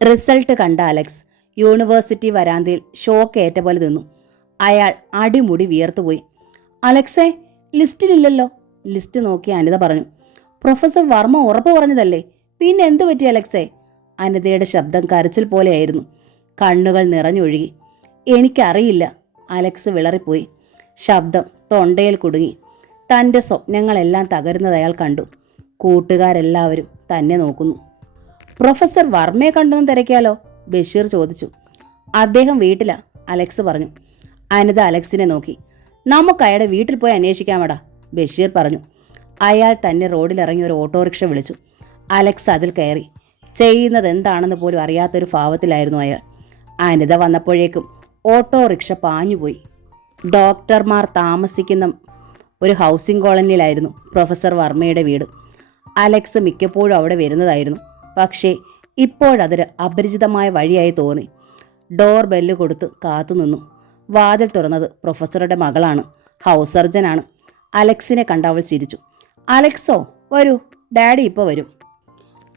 റിസൾട്ട് കണ്ട അലക്സ് യൂണിവേഴ്സിറ്റി വരാന്തയിൽ ഷോക്ക് ഏറ്റ പോലെ നിന്നു. അയാൾ അടിമുടി വിയർത്തുപോയി. അലക്സേ, ലിസ്റ്റിലില്ലല്ലോ. ലിസ്റ്റ് നോക്കി അനിത പറഞ്ഞു. പ്രൊഫസർ വർമ്മ ഉറപ്പ് പറഞ്ഞതല്ലേ, പിന്നെ എന്തു പറ്റി അലക്സേ? അനിതയുടെ ശബ്ദം കരച്ചിൽ പോലെയായിരുന്നു. കണ്ണുകൾ നിറഞ്ഞൊഴുകി. എനിക്കറിയില്ല. അലക്സ് വിളറിപ്പോയി. ശബ്ദം തൊണ്ടയിൽ കുടുങ്ങി. തൻ്റെ സ്വപ്നങ്ങളെല്ലാം തകരുന്നത് അയാൾ കണ്ടു. കൂട്ടുകാരെല്ലാവരും തന്നെ നോക്കുന്നു. പ്രൊഫസർ വർമ്മയെ കണ്ടെന്ന് തിരക്കിയാലോ? ബഷീർ ചോദിച്ചു. അദ്ദേഹം വീട്ടിലാ, അലക്സ് പറഞ്ഞു. അനിത അലക്സിനെ നോക്കി. നമുക്ക് അയാളുടെ വീട്ടിൽ പോയി അന്വേഷിക്കാമടാ, ബഷീർ പറഞ്ഞു. അയാൾ തന്നെ റോഡിലിറങ്ങി ഒരു ഓട്ടോറിക്ഷ വിളിച്ചു. അലക്സ് അതിൽ കയറി. ചെയ്യുന്നത് എന്താണെന്ന് പോലും അറിയാത്തൊരു ഭാവത്തിലായിരുന്നു അയാൾ. അനിത വന്നപ്പോഴേക്കും ഓട്ടോറിക്ഷ പാഞ്ഞുപോയി. ഡോക്ടർമാർ താമസിക്കുന്ന ഒരു ഹൗസിംഗ് കോളനിയിലായിരുന്നു പ്രൊഫസർ വർമ്മയുടെ വീട്. അലക്സ് മിക്കപ്പോഴും അവിടെ വരുന്നതായിരുന്നു. പക്ഷേ ഇപ്പോഴതൊരു അപരിചിതമായ വഴിയായി തോന്നി. ഡോർ ബെല്ല് കൊടുത്ത് കാത്തുനിന്നു. വാതിൽ തുറന്നത് പ്രൊഫസറുടെ മകളാണ്. ഹൗസ് സർജനാണ്. അലക്സിനെ കണ്ട് അവൾ ചിരിച്ചു. അലക്സോ, വരൂ, ഡാഡി ഇപ്പോൾ വരും.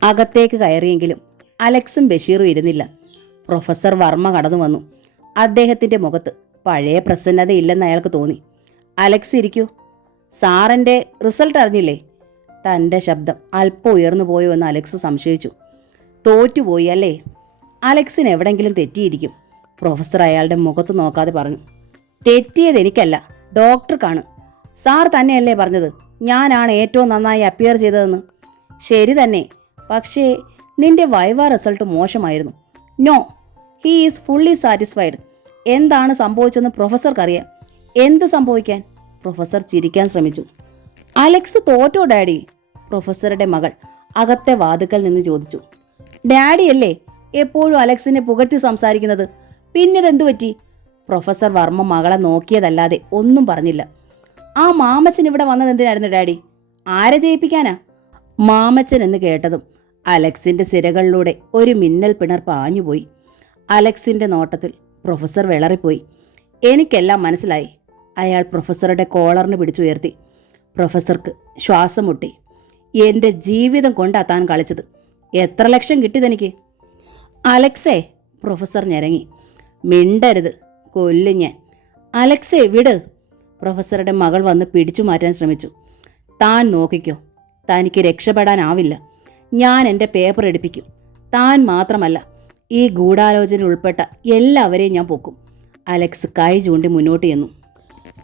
അകത്തേക്ക് കയറിയെങ്കിലും അലക്സും ബഷീറും ഇരുന്നില്ല. പ്രൊഫസർ വർമ്മ കടന്നു വന്നു. അദ്ദേഹത്തിൻ്റെ മുഖത്ത് പഴയ പ്രസന്നതയില്ലെന്ന് അയാൾക്ക് തോന്നി. അലക്സ് ഇരിക്കൂ. സാറിൻ്റെ റിസൾട്ട് അറിഞ്ഞില്ലേ? തൻ്റെ ശബ്ദം അല്പം ഉയർന്നു പോയോ എന്ന് അലക്സ് സംശയിച്ചു. തോറ്റുപോയി അല്ലേ? അലക്സിന് എവിടെങ്കിലും തെറ്റിയിരിക്കും. പ്രൊഫസർ അയാളുടെ മുഖത്ത് നോക്കാതെ പറഞ്ഞു. തെറ്റിയത് എനിക്കല്ല, ഡോക്ടർക്കാണ്. സാർ തന്നെയല്ലേ പറഞ്ഞത് ഞാനാണ് ഏറ്റവും നന്നായി അപ്പിയർ ചെയ്തതെന്ന്? ശരി തന്നെ, പക്ഷേ നിന്റെ വൈവ റിസൾട്ട് മോശമായിരുന്നു. No, he is fully satisfied. എന്താണ് സംഭവിച്ചെന്ന് പ്രൊഫസർക്കറിയാം. എന്ത് സംഭവിക്കാൻ? പ്രൊഫസർ ചിരിക്കാൻ ശ്രമിച്ചു. Alex തോറ്റോ daddy? പ്രൊഫസറുടെ മകൾ അകത്തെ വാതുക്കൽ നിന്ന് ചോദിച്ചു. ഡാഡിയല്ലേ എപ്പോഴും അലക്സിനെ പുകഴ്ത്തി സംസാരിക്കുന്നത്, പിന്നിതെന്തു പറ്റി? പ്രൊഫസർ വർമ്മ മകളെ നോക്കിയതല്ലാതെ ഒന്നും പറഞ്ഞില്ല. ആ മാമച്ചൻ ഇവിടെ വന്നത് എന്തിനായിരുന്നു ഡാഡി? ആരെ ജയിപ്പിക്കാനാ? മാമച്ചൻ എന്ന് കേട്ടതും അലക്സിന്റെ സിരകളിലൂടെ ഒരു മിന്നൽ പിണർ പാഞ്ഞുപോയി. അലക്സിന്റെ നോട്ടത്തിൽ പ്രൊഫസർ വിളറിപ്പോയി. എനിക്കെല്ലാം മനസ്സിലായി. അയാൾ പ്രൊഫസറുടെ കോളറിന് പിടിച്ചുയർത്തി. പ്രൊഫസർക്ക് ശ്വാസം മുട്ടി. എൻ്റെ ജീവിതം കൊണ്ടാ താൻ കളിച്ചത്. എത്ര ലക്ഷം കിട്ടിയതെനിക്ക്? അലക്സേ, പ്രൊഫസർ ഞരങ്ങി. മിണ്ടരുത്, കൊല്ലും ഞാൻ. അലക്സേ, വിട്. പ്രൊഫസറുടെ മകൾ വന്ന് പിടിച്ചു മാറ്റാൻ ശ്രമിച്ചു. താൻ നോക്കിക്കോ, തനിക്ക് രക്ഷപ്പെടാനാവില്ല. ഞാൻ എൻ്റെ പേപ്പർ എടുപ്പിക്കും. താൻ മാത്രമല്ല, ഈ ഗൂഢാലോചന ഉൾപ്പെട്ട എല്ലാവരെയും ഞാൻ പൊക്കും. അലക്സ് കൈ ചൂണ്ടി മുന്നോട്ട് ചെന്നു.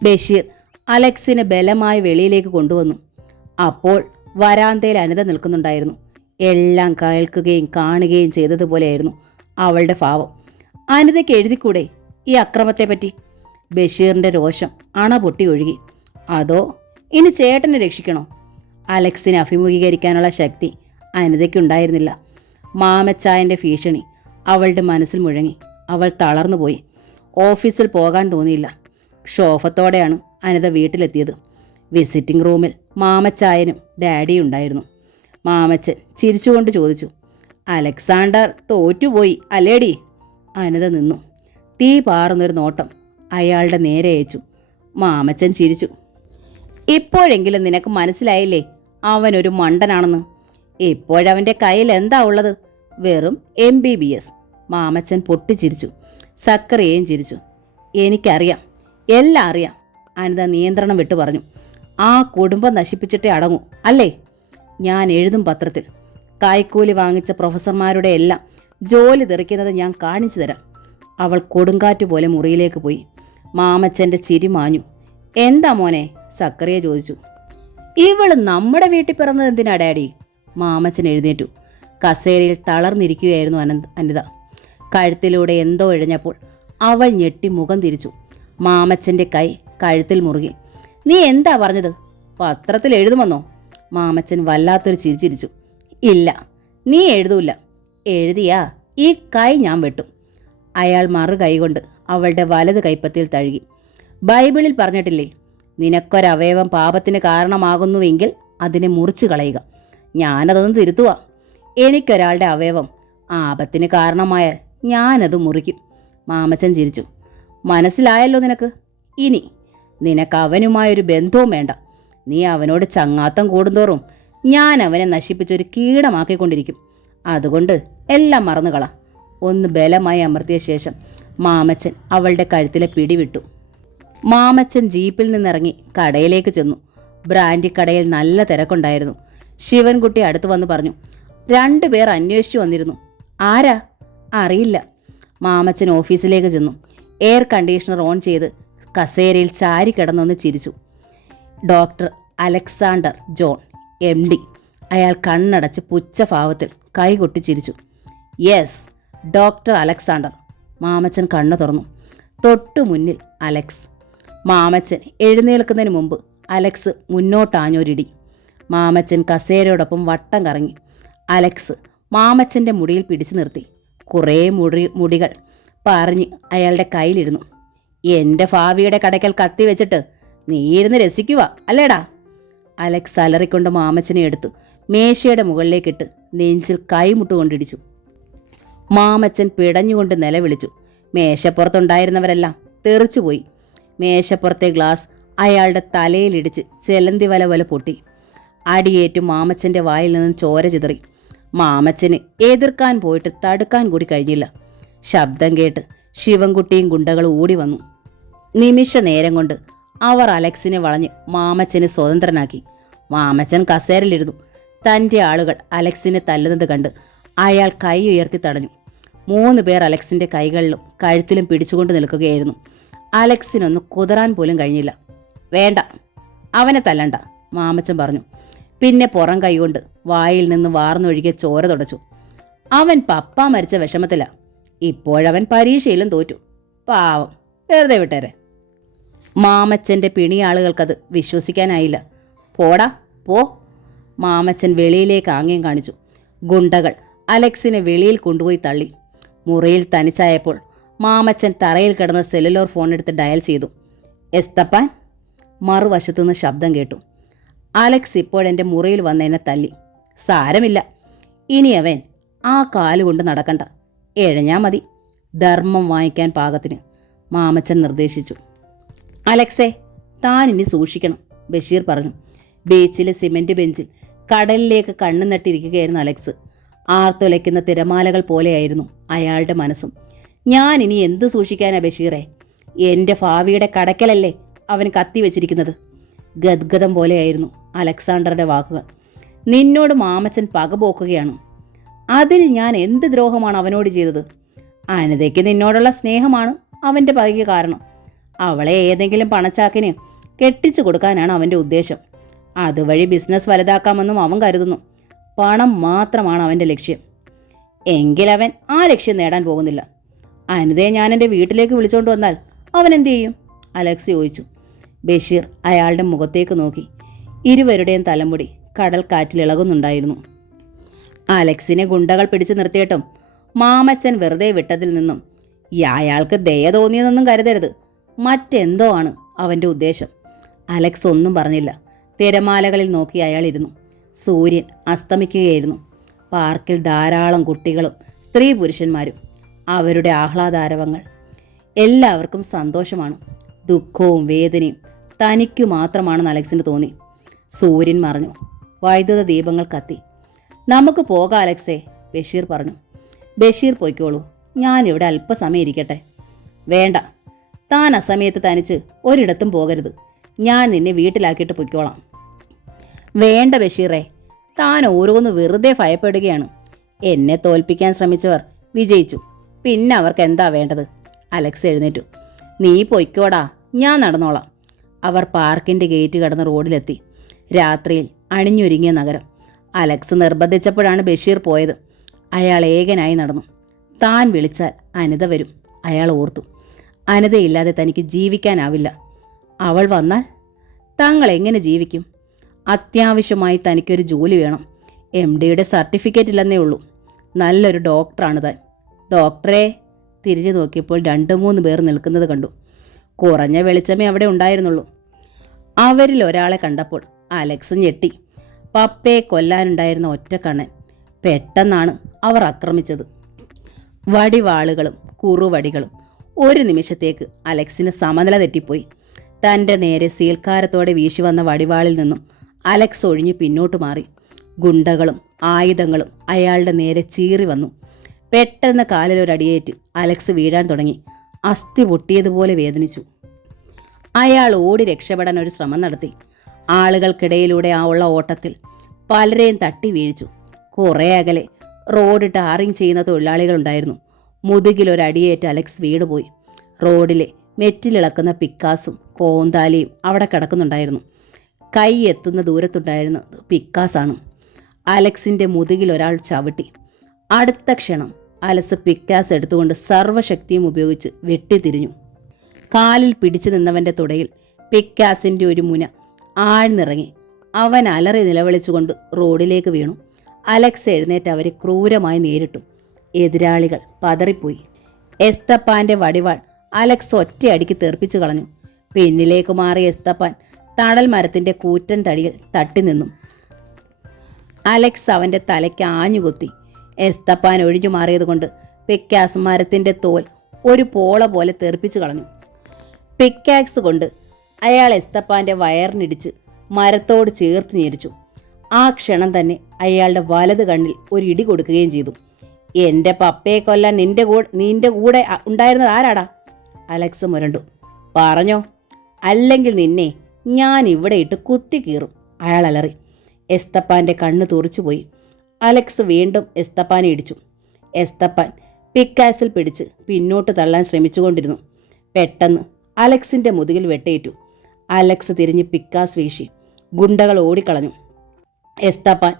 ബഷീർ അലക്സിനെ ബലമായി വെളിയിലേക്ക് കൊണ്ടുവന്നു. അപ്പോൾ വരാന്തയിൽ അനിത നിൽക്കുന്നുണ്ടായിരുന്നു. എല്ലാം കേൾക്കുകയും കാണുകയും ചെയ്തതുപോലെയായിരുന്നു അവളുടെ ഭാവം. അനിതയ്ക്ക് എഴുതിക്കൂടെ ഈ അക്രമത്തെപ്പറ്റി? ബഷീറിൻ്റെ രോഷം അണ പൊട്ടി ഒഴുകി. അതോ ഇനി ചേട്ടനെ രക്ഷിക്കണോ? അലക്സിനെ അഭിമുഖീകരിക്കാനുള്ള ശക്തി അനിതയ്ക്കുണ്ടായിരുന്നില്ല. മാമച്ചായൻ്റെ ഭീഷണി അവളുടെ മനസ്സിൽ മുഴങ്ങി. അവൾ തളർന്നുപോയി. ഓഫീസിൽ പോകാൻ തോന്നിയില്ല. ക്ഷോഭത്തോടെയാണ് അനിത വീട്ടിലെത്തിയത്. വിസിറ്റിംഗ് റൂമിൽ മാമച്ചായനും ഡാഡിയും ഉണ്ടായിരുന്നു. മാമച്ചൻ ചിരിച്ചുകൊണ്ട് ചോദിച്ചു, അലക്സാണ്ടർ തോറ്റുപോയി അല്ലേടി? അനിത നിന്നു. തീ പാറുന്നൊരു നോട്ടം അയാളുടെ നേരെ അയച്ചു. മാമച്ചൻ ചിരിച്ചു. ഇപ്പോഴെങ്കിലും നിനക്ക് മനസ്സിലായില്ലേ അവനൊരു മണ്ടനാണെന്ന്? ഇപ്പോഴവൻ്റെ കയ്യിൽ എന്താ ഉള്ളത്? വെറും MBBS. മാമച്ചൻ പൊട്ടിച്ചിരിച്ചു. സക്കറിയയും ചിരിച്ചു. എനിക്കറിയാം, എല്ലാം അറിയാം. അനിത നിയന്ത്രണം വിട്ടു പറഞ്ഞു. ആ കുടുംബം നശിപ്പിച്ചിട്ടേ അടങ്ങൂ അല്ലേ? ഞാൻ എഴുതും പത്രത്തിൽ. കൈക്കൂലി വാങ്ങിച്ച പ്രൊഫസർമാരുടെ എല്ലാം ജോലി തെറിക്കുന്നത് ഞാൻ കാണിച്ചു തരാം. അവൾ കൊടുങ്കാറ്റ് പോലെ മുറിയിലേക്ക് പോയി. മാമച്ചൻ്റെ ചിരി മാഞ്ഞു. എന്താ മോനെ? സക്കറിയ ചോദിച്ചു. ഇവള് നമ്മുടെ വീട്ടിൽ പിറന്നത് എന്തിനാ ഡാഡി? മാമച്ചൻ എഴുന്നേറ്റു. കസേരയിൽ തളർന്നിരിക്കുകയായിരുന്നു അനിത. കഴുത്തിലൂടെ എന്തോ ഇഴഞ്ഞപ്പോൾ അവൾ ഞെട്ടി മുഖം തിരിച്ചു. മാമച്ചൻ്റെ കൈ കഴുത്തിൽ മുറുകി. നീ എന്താ പറഞ്ഞത്? പത്രത്തിൽ എഴുതുമെന്നോ? മാമച്ചൻ വല്ലാത്തൊരു ചിരിച്ചിരിച്ചു. ഇല്ല, നീ എഴുതൂല. എഴുതിയാ ഈ കൈ ഞാൻ വെട്ടും. അയാൾ മറു കൈകൊണ്ട് അവളുടെ വലത് കൈപ്പത്തിയിൽ തഴുകി. ബൈബിളിൽ പറഞ്ഞിട്ടില്ലേ, നിനക്കൊരവയവം പാപത്തിന് കാരണമാകുന്നുവെങ്കിൽ അതിനെ മുറിച്ചു കളയുക. ഞാനതൊന്ന് തിരുത്തുക. എനിക്കൊരാളുടെ അവയവം ആപത്തിന് കാരണമായാൽ ഞാനത് മുറിക്കും. മാമച്ചൻ ചിരിച്ചു. മനസ്സിലായല്ലോ നിനക്ക്? ഇനി നിനക്ക് അവനുമായൊരു ബന്ധവും വേണ്ട. നീ അവനോട് ചങ്ങാത്തം കൂടുന്തോറും ഞാൻ അവനെ നശിപ്പിച്ചൊരു കീടമാക്കിക്കൊണ്ടിരിക്കും. അതുകൊണ്ട് എല്ലാം മറന്നുകളാം. ഒന്ന് ബലമായി അമർത്തിയ ശേഷം മാമച്ചൻ അവളുടെ കഴുത്തിലെ പിടിവിട്ടു. മാമച്ചൻ ജീപ്പിൽ നിന്നിറങ്ങി കടയിലേക്ക് ചെന്നു. ബ്രാൻഡി കടയിൽ നല്ല തിരക്കുണ്ടായിരുന്നു. ശിവൻകുട്ടി അടുത്തു വന്ന് പറഞ്ഞു, 2 പേർ അന്വേഷിച്ചു വന്നിരുന്നു. ആരാ? അറിയില്ല. മാമച്ചൻ ഓഫീസിലേക്ക് ചെന്നു. എയർ കണ്ടീഷണർ ഓൺ ചെയ്ത് കസേരയിൽ ചാരി കിടന്നൊന്ന് ചിരിച്ചു. Doctor Alexander John, MD. അയാൾ കണ്ണടച്ച് പുച്ഛഭാവത്തിൽ കൈകൊട്ടി ചിരിച്ചു. Yes, doctor Alexander. മാമച്ചൻ കണ്ണു തുറന്നു. തൊട്ടു മുന്നിൽ അലക്സ്. മാമച്ചൻ എഴുന്നേൽക്കുന്നതിന് മുമ്പ് അലക്സ് മുന്നോട്ടാഞ്ഞൊരിടി. മാമച്ചൻ കസേരയോടൊപ്പം വട്ടം കറങ്ങി. അലക്സ് മാമച്ചൻ്റെ മുടിയിൽ പിടിച്ചു നിർത്തി. കുറേ മുടികൾ പറഞ്ഞ് അയാളുടെ കയ്യിലിരുന്നു. എൻ്റെ ഭാവിയുടെ കടയ്ക്കൽ കത്തി വെച്ചിട്ട് നീ ഇരുന്ന് രസിക്കുക അല്ലേടാ? അലക്സ് അലറിക്കൊണ്ട് മാമച്ചനെ എടുത്തു മേശയുടെ മുകളിലേക്കിട്ട് നെഞ്ചിൽ കൈമുട്ടുകൊണ്ടിടിച്ചു. മാമച്ചൻ പിടഞ്ഞുകൊണ്ട് നിലവിളിച്ചു. മേശപ്പുറത്തുണ്ടായിരുന്നവരെല്ലാം തെറിച്ചുപോയി. മേശപ്പുറത്തെ ഗ്ലാസ് അയാളുടെ തലയിലിടിച്ച് ചെലന്തി വല പോലെ പൊട്ടി. അടിയേറ്റു മാമച്ചൻ്റെ വായിൽ നിന്ന് ചോര ചിതറി. മാമച്ചന് എതിർക്കാൻ പോയിട്ട് തടുക്കാൻ കൂടി കഴിഞ്ഞില്ല. ശബ്ദം കേട്ട് ശിവൻകുട്ടിയും ഗുണ്ടകളും ഓടി വന്നു. നിമിഷ നേരം കൊണ്ട് അവർ അലക്സിനെ വളഞ്ഞ് മാമച്ചന് സ്വതന്ത്രനാക്കി. മാമച്ചൻ കസേരയിലിരുന്നു. തൻ്റെ ആളുകൾ അലക്സിനെ തല്ലുന്നത് കണ്ട് അയാൾ കൈ ഉയർത്തി തടഞ്ഞു. 3 പേർ അലക്സിൻ്റെ കൈകളിലും കഴുത്തിലും പിടിച്ചുകൊണ്ട് നിൽക്കുകയായിരുന്നു. അലക്സിനൊന്ന് കുതറാൻ പോലും കഴിഞ്ഞില്ല. വേണ്ട, അവനെ തല്ലണ്ട, മാമച്ചൻ പറഞ്ഞു. പിന്നെ പുറം കൈകൊണ്ട് വായിൽ നിന്ന് വാർന്നൊഴുകിയ ചോര തുടച്ചു. അവൻ പപ്പ മരിച്ച വിഷമത്തില. ഇപ്പോഴവൻ പരീക്ഷയിലും തോറ്റു. പാവം, വെറുതെ വിട്ടേരെ. മാമച്ചൻ്റെ പിണിയാളുകൾക്കത് വിശ്വസിക്കാനായില്ല. പോടാ പോ. മാമച്ചൻ വെളിയിലേക്ക് ആംഗ്യം കാണിച്ചു. ഗുണ്ടകൾ അലക്സിനെ വെളിയിൽ കൊണ്ടുപോയി തള്ളി. മുറിയിൽ തനിച്ചായപ്പോൾ മാമച്ചൻ തറയിൽ കിടന്ന സെല്ലുലോർ ഫോണെടുത്ത് ഡയൽ ചെയ്തു. എസ്തപ്പാൻ. മറുവശത്തുനിന്ന് ശബ്ദം കേട്ടു. അലക്സ് ഇപ്പോഴെൻ്റെ മുറിയിൽ വന്ന് എന്നെ തല്ലി. സാരമില്ല, ഇനി അവൻ ആ കാലുകൊണ്ട് നടക്കണ്ട, എഴഞ്ഞാൽ മതി. ധർമ്മം വാങ്ങിക്കാൻ പാകത്തിന്, മാമച്ചൻ നിർദ്ദേശിച്ചു. അലക്സേ, താൻ ഇനി സൂക്ഷിക്കണം, ബഷീർ പറഞ്ഞു. ബീച്ചിലെ സിമൻറ്റ് ബെഞ്ചിൽ കടലിലേക്ക് കണ്ണു നട്ടിരിക്കുകയായിരുന്നു അലക്സ്. ആർത്തുലയ്ക്കുന്ന തിരമാലകൾ പോലെയായിരുന്നു അയാളുടെ മനസ്സും. ഞാൻ ഇനി എന്ത് സൂക്ഷിക്കാനാ ബഷീറെ? എൻ്റെ ഭാവിയുടെ കടക്കലല്ലേ അവൻ കത്തി വെച്ചിരിക്കുന്നത്. ഗദ്ഗതം പോലെയായിരുന്നു അലക്സാണ്ടറുടെ വാക്കുകൾ. നിന്നോട് മാമച്ചൻ പകപോക്കുകയാണ്. അതിന് ഞാൻ എന്ത് ദ്രോഹമാണ് അവനോട് ചെയ്തത്? അനിതയ്ക്ക് നിന്നോടുള്ള സ്നേഹമാണ് അവൻ്റെ പകയ്ക്ക് കാരണം. അവളെ ഏതെങ്കിലും പണച്ചാക്കിന് കെട്ടിച്ചു കൊടുക്കാനാണ് അവൻ്റെ ഉദ്ദേശം. അതുവഴി ബിസിനസ് വലുതാക്കാമെന്നും അവൻ കരുതുന്നു. പണം മാത്രമാണ് അവൻ്റെ ലക്ഷ്യം. എങ്കിലവൻ ആ ലക്ഷ്യം നേടാൻ പോകുന്നില്ല. അനിതയെ ഞാൻ എൻ്റെ വീട്ടിലേക്ക് വിളിച്ചുകൊണ്ട് വന്നാൽ അവൻ എന്തു ചെയ്യും? അലക്സ് ചോദിച്ചു. ബഷീർ അയാളുടെ മുഖത്തേക്ക് നോക്കി. ഇരുവരുടെയും തലമുടി കടൽ കാറ്റിൽ ഇളകുന്നുണ്ടായിരുന്നു. അലക്സിനെ ഗുണ്ടകൾ പിടിച്ചു നിർത്തിയിട്ടും മാമച്ചൻ വെറുതെ വിട്ടതിൽ നിന്നും അയാൾക്ക് ദയ തോന്നിയതൊന്നും കരുതരുത്. മറ്റെന്തോ ആണ് അവൻ്റെ ഉദ്ദേശം. അലക്സ് ഒന്നും പറഞ്ഞില്ല. തിരമാലകളിൽ നോക്കി അയാൾ ഇരുന്നു. സൂര്യൻ അസ്തമിക്കുകയായിരുന്നു. പാർക്കിൽ ധാരാളം കുട്ടികളും സ്ത്രീ പുരുഷന്മാരും. അവരുടെ ആഹ്ലാദാരവങ്ങൾ. എല്ലാവർക്കും സന്തോഷമാണ്. ദുഃഖവും വേദനയും തനിക്കു മാത്രമാണെന്ന് അലക്സിന് തോന്നി. സൂര്യൻ മറഞ്ഞു. വൈദ്യുത ദീപങ്ങൾ കത്തി. നമുക്ക് പോകാം അലക്സേ, ബഷീർ പറഞ്ഞു. ബഷീർ പോയിക്കോളൂ, ഞാനിവിടെ അല്പസമയം ഇരിക്കട്ടെ. വേണ്ട, താൻ അസമയത്ത് തനിച്ച് ഒരിടത്തും പോകരുത്. ഞാൻ നിന്നെ വീട്ടിലാക്കിയിട്ട് പൊയ്ക്കോളാം. വേണ്ട ബഷീറേ, താൻ ഓരോന്ന് വെറുതെ ഭയപ്പെടുകയാണ്. എന്നെ തോൽപ്പിക്കാൻ ശ്രമിച്ചവർ വിജയിച്ചു, പിന്നെ അവർക്ക് എന്താ വേണ്ടത്? അലക്സ് എഴുന്നേറ്റു. നീ പൊയ്ക്കോടാ, ഞാൻ നടന്നോളാം. അവർ പാർക്കിൻ്റെ ഗേറ്റ് കടന്ന് റോഡിലെത്തി. രാത്രിയിൽ അണിഞ്ഞൊരുങ്ങിയ നഗരം. അലക്സ് നിർബന്ധിച്ചപ്പോഴാണ് ബഷീർ പോയത്. അയാൾ ഏകനായി നടന്നു. താൻ വിളിച്ചാൽ അനിത വരും. അയാൾ ഓർത്തു, അനിതയില്ലാതെ തനിക്ക് ജീവിക്കാനാവില്ല. അവൾ വന്നാൽ താങ്കൾ എങ്ങനെ ജീവിക്കും? അത്യാവശ്യമായി തനിക്കൊരു ജോലി വേണം. MDയുടെ സർട്ടിഫിക്കറ്റ് ഇല്ലെന്നേ ഉള്ളൂ. നല്ലൊരു ഡോക്ടറാണ് താൻ. ഡോക്ടറെ? തിരിഞ്ഞു നോക്കിയപ്പോൾ 2-3 പേർ നിൽക്കുന്നത് കണ്ടു. കുറഞ്ഞ വെളിച്ചമേ അവിടെ ഉണ്ടായിരുന്നുള്ളൂ. അവരിൽ ഒരാളെ കണ്ടപ്പോൾ അലക്സ് ഞെട്ടി. പപ്പയെ കൊല്ലാനുണ്ടായിരുന്ന ഒറ്റക്കണ്ണൻ. പെട്ടെന്നാണ് അവർ ആക്രമിച്ചത്. വടിവാളുകളും കുറുവടികളും. ഒരു നിമിഷത്തേക്ക് അലക്സിന് സമനില തെറ്റിപ്പോയി. തൻ്റെ നേരെ സീൽക്കാരത്തോടെ വീശി വന്ന വടിവാളിൽ നിന്നും അലക്സ് ഒഴിഞ്ഞു പിന്നോട്ട് മാറി. ഗുണ്ടകളും ആയുധങ്ങളും അയാളുടെ നേരെ ചീറി വന്നു. പെട്ടെന്ന് കാലിലൊരടിയേറ്റ് അലക്സ് വീഴാൻ തുടങ്ങി. അസ്ഥി പൊട്ടിയതുപോലെ വേദനിച്ചു. അയാൾ ഓടി രക്ഷപ്പെടാൻ ഒരു ശ്രമം നടത്തി. ആളുകൾക്കിടയിലൂടെ ഉള്ള ഓട്ടത്തിൽ പലരെയും തട്ടി വീഴിച്ചു. കുറേ അകലെ റോഡ് ടാറിങ് ചെയ്യുന്ന തൊഴിലാളികളുണ്ടായിരുന്നു. മുതുകിലൊരടിയേറ്റ് അലക്സ് വീടുപോയി. റോഡിലെ മെറ്റിലിളക്കുന്ന പിക്കാസും കോന്താലിയും അവിടെ കിടക്കുന്നുണ്ടായിരുന്നു. കൈ എത്തുന്ന ദൂരത്തുണ്ടായിരുന്നത് പിക്കാസാണ്. അലക്സിൻ്റെ മുതുകിൽ ഒരാൾ ചവിട്ടി. അടുത്ത ക്ഷണം അലക്സ് പിക്കാസ് എടുത്തുകൊണ്ട് സർവ്വശക്തിയും ഉപയോഗിച്ച് വെട്ടിത്തിരിഞ്ഞു. കാലിൽ പിടിച്ചു നിന്നവൻ്റെ തുടയിൽ പിക്കാസിൻ്റെ ഒരു മുന ആഴ്ന്നിറങ്ങി. അവൻ അലറി നിലവിളിച്ചുകൊണ്ട് റോഡിലേക്ക് വീണു. അലക്സ് എഴുന്നേറ്റ് അവരെ ക്രൂരമായി നേരിട്ടു. എതിരാളികൾ പതറിപ്പോയി. എസ്തപ്പാൻ്റെ വടിവാൾ അലക്സ് ഒറ്റയടിക്ക് തെറിപ്പിച്ചു കളഞ്ഞു. പിന്നിലേക്ക് മാറിയ എസ്തപ്പാൻ തണൽ മരത്തിൻ്റെ കൂറ്റൻ തടിയിൽ തട്ടി നിന്നു. അലക്സ് അവൻ്റെ തലയ്ക്ക് ആഞ്ഞുകൊത്തി. എസ്തപ്പാൻ ഒഴിഞ്ഞു മാറിയതുകൊണ്ട് പിക്കാസ് മരത്തിൻ്റെ തോൽ ഒരു പോള പോലെ തെറിപ്പിച്ചു കളഞ്ഞു. പിക്കാക്സ് കൊണ്ട് അയാൾ എസ്തപ്പാൻ്റെ വയറിനിടിച്ച് മരത്തോട് ചേർത്ത് ഞെരിച്ചു. ആ ക്ഷണം തന്നെ അയാളുടെ വലത് കണ്ണിൽ ഒരു ഇടി കൊടുക്കുകയും ചെയ്തു. എൻ്റെ പപ്പയെ കൊല്ലാൻ നിന്റെ കൂടെ ഉണ്ടായിരുന്നത് ആരാടാ? അലക്സ് മുരണ്ടു. പറഞ്ഞോ, അല്ലെങ്കിൽ നിന്നെ ഞാൻ ഇവിടെ ഇട്ട് കുത്തി കീറും, അയാൾ അലറി. എസ്തപ്പാൻ്റെ കണ്ണ് തുറിച്ചുപോയി. അലക്സ് വീണ്ടും എസ്തപ്പാനെ ഇടിച്ചു. എസ്തപ്പാൻ പിക്കാസിൽ പിടിച്ച് പിന്നോട്ട് തള്ളാൻ ശ്രമിച്ചുകൊണ്ടിരുന്നു. പെട്ടെന്ന് അലക്സിൻ്റെ മുതുകിൽ വെട്ടേറ്റു. അലക്സ് തിരിഞ്ഞ് പിക്കാസ് വീശി. ഗുണ്ടകൾ ഓടിക്കളഞ്ഞു. എസ്തപ്പാൻ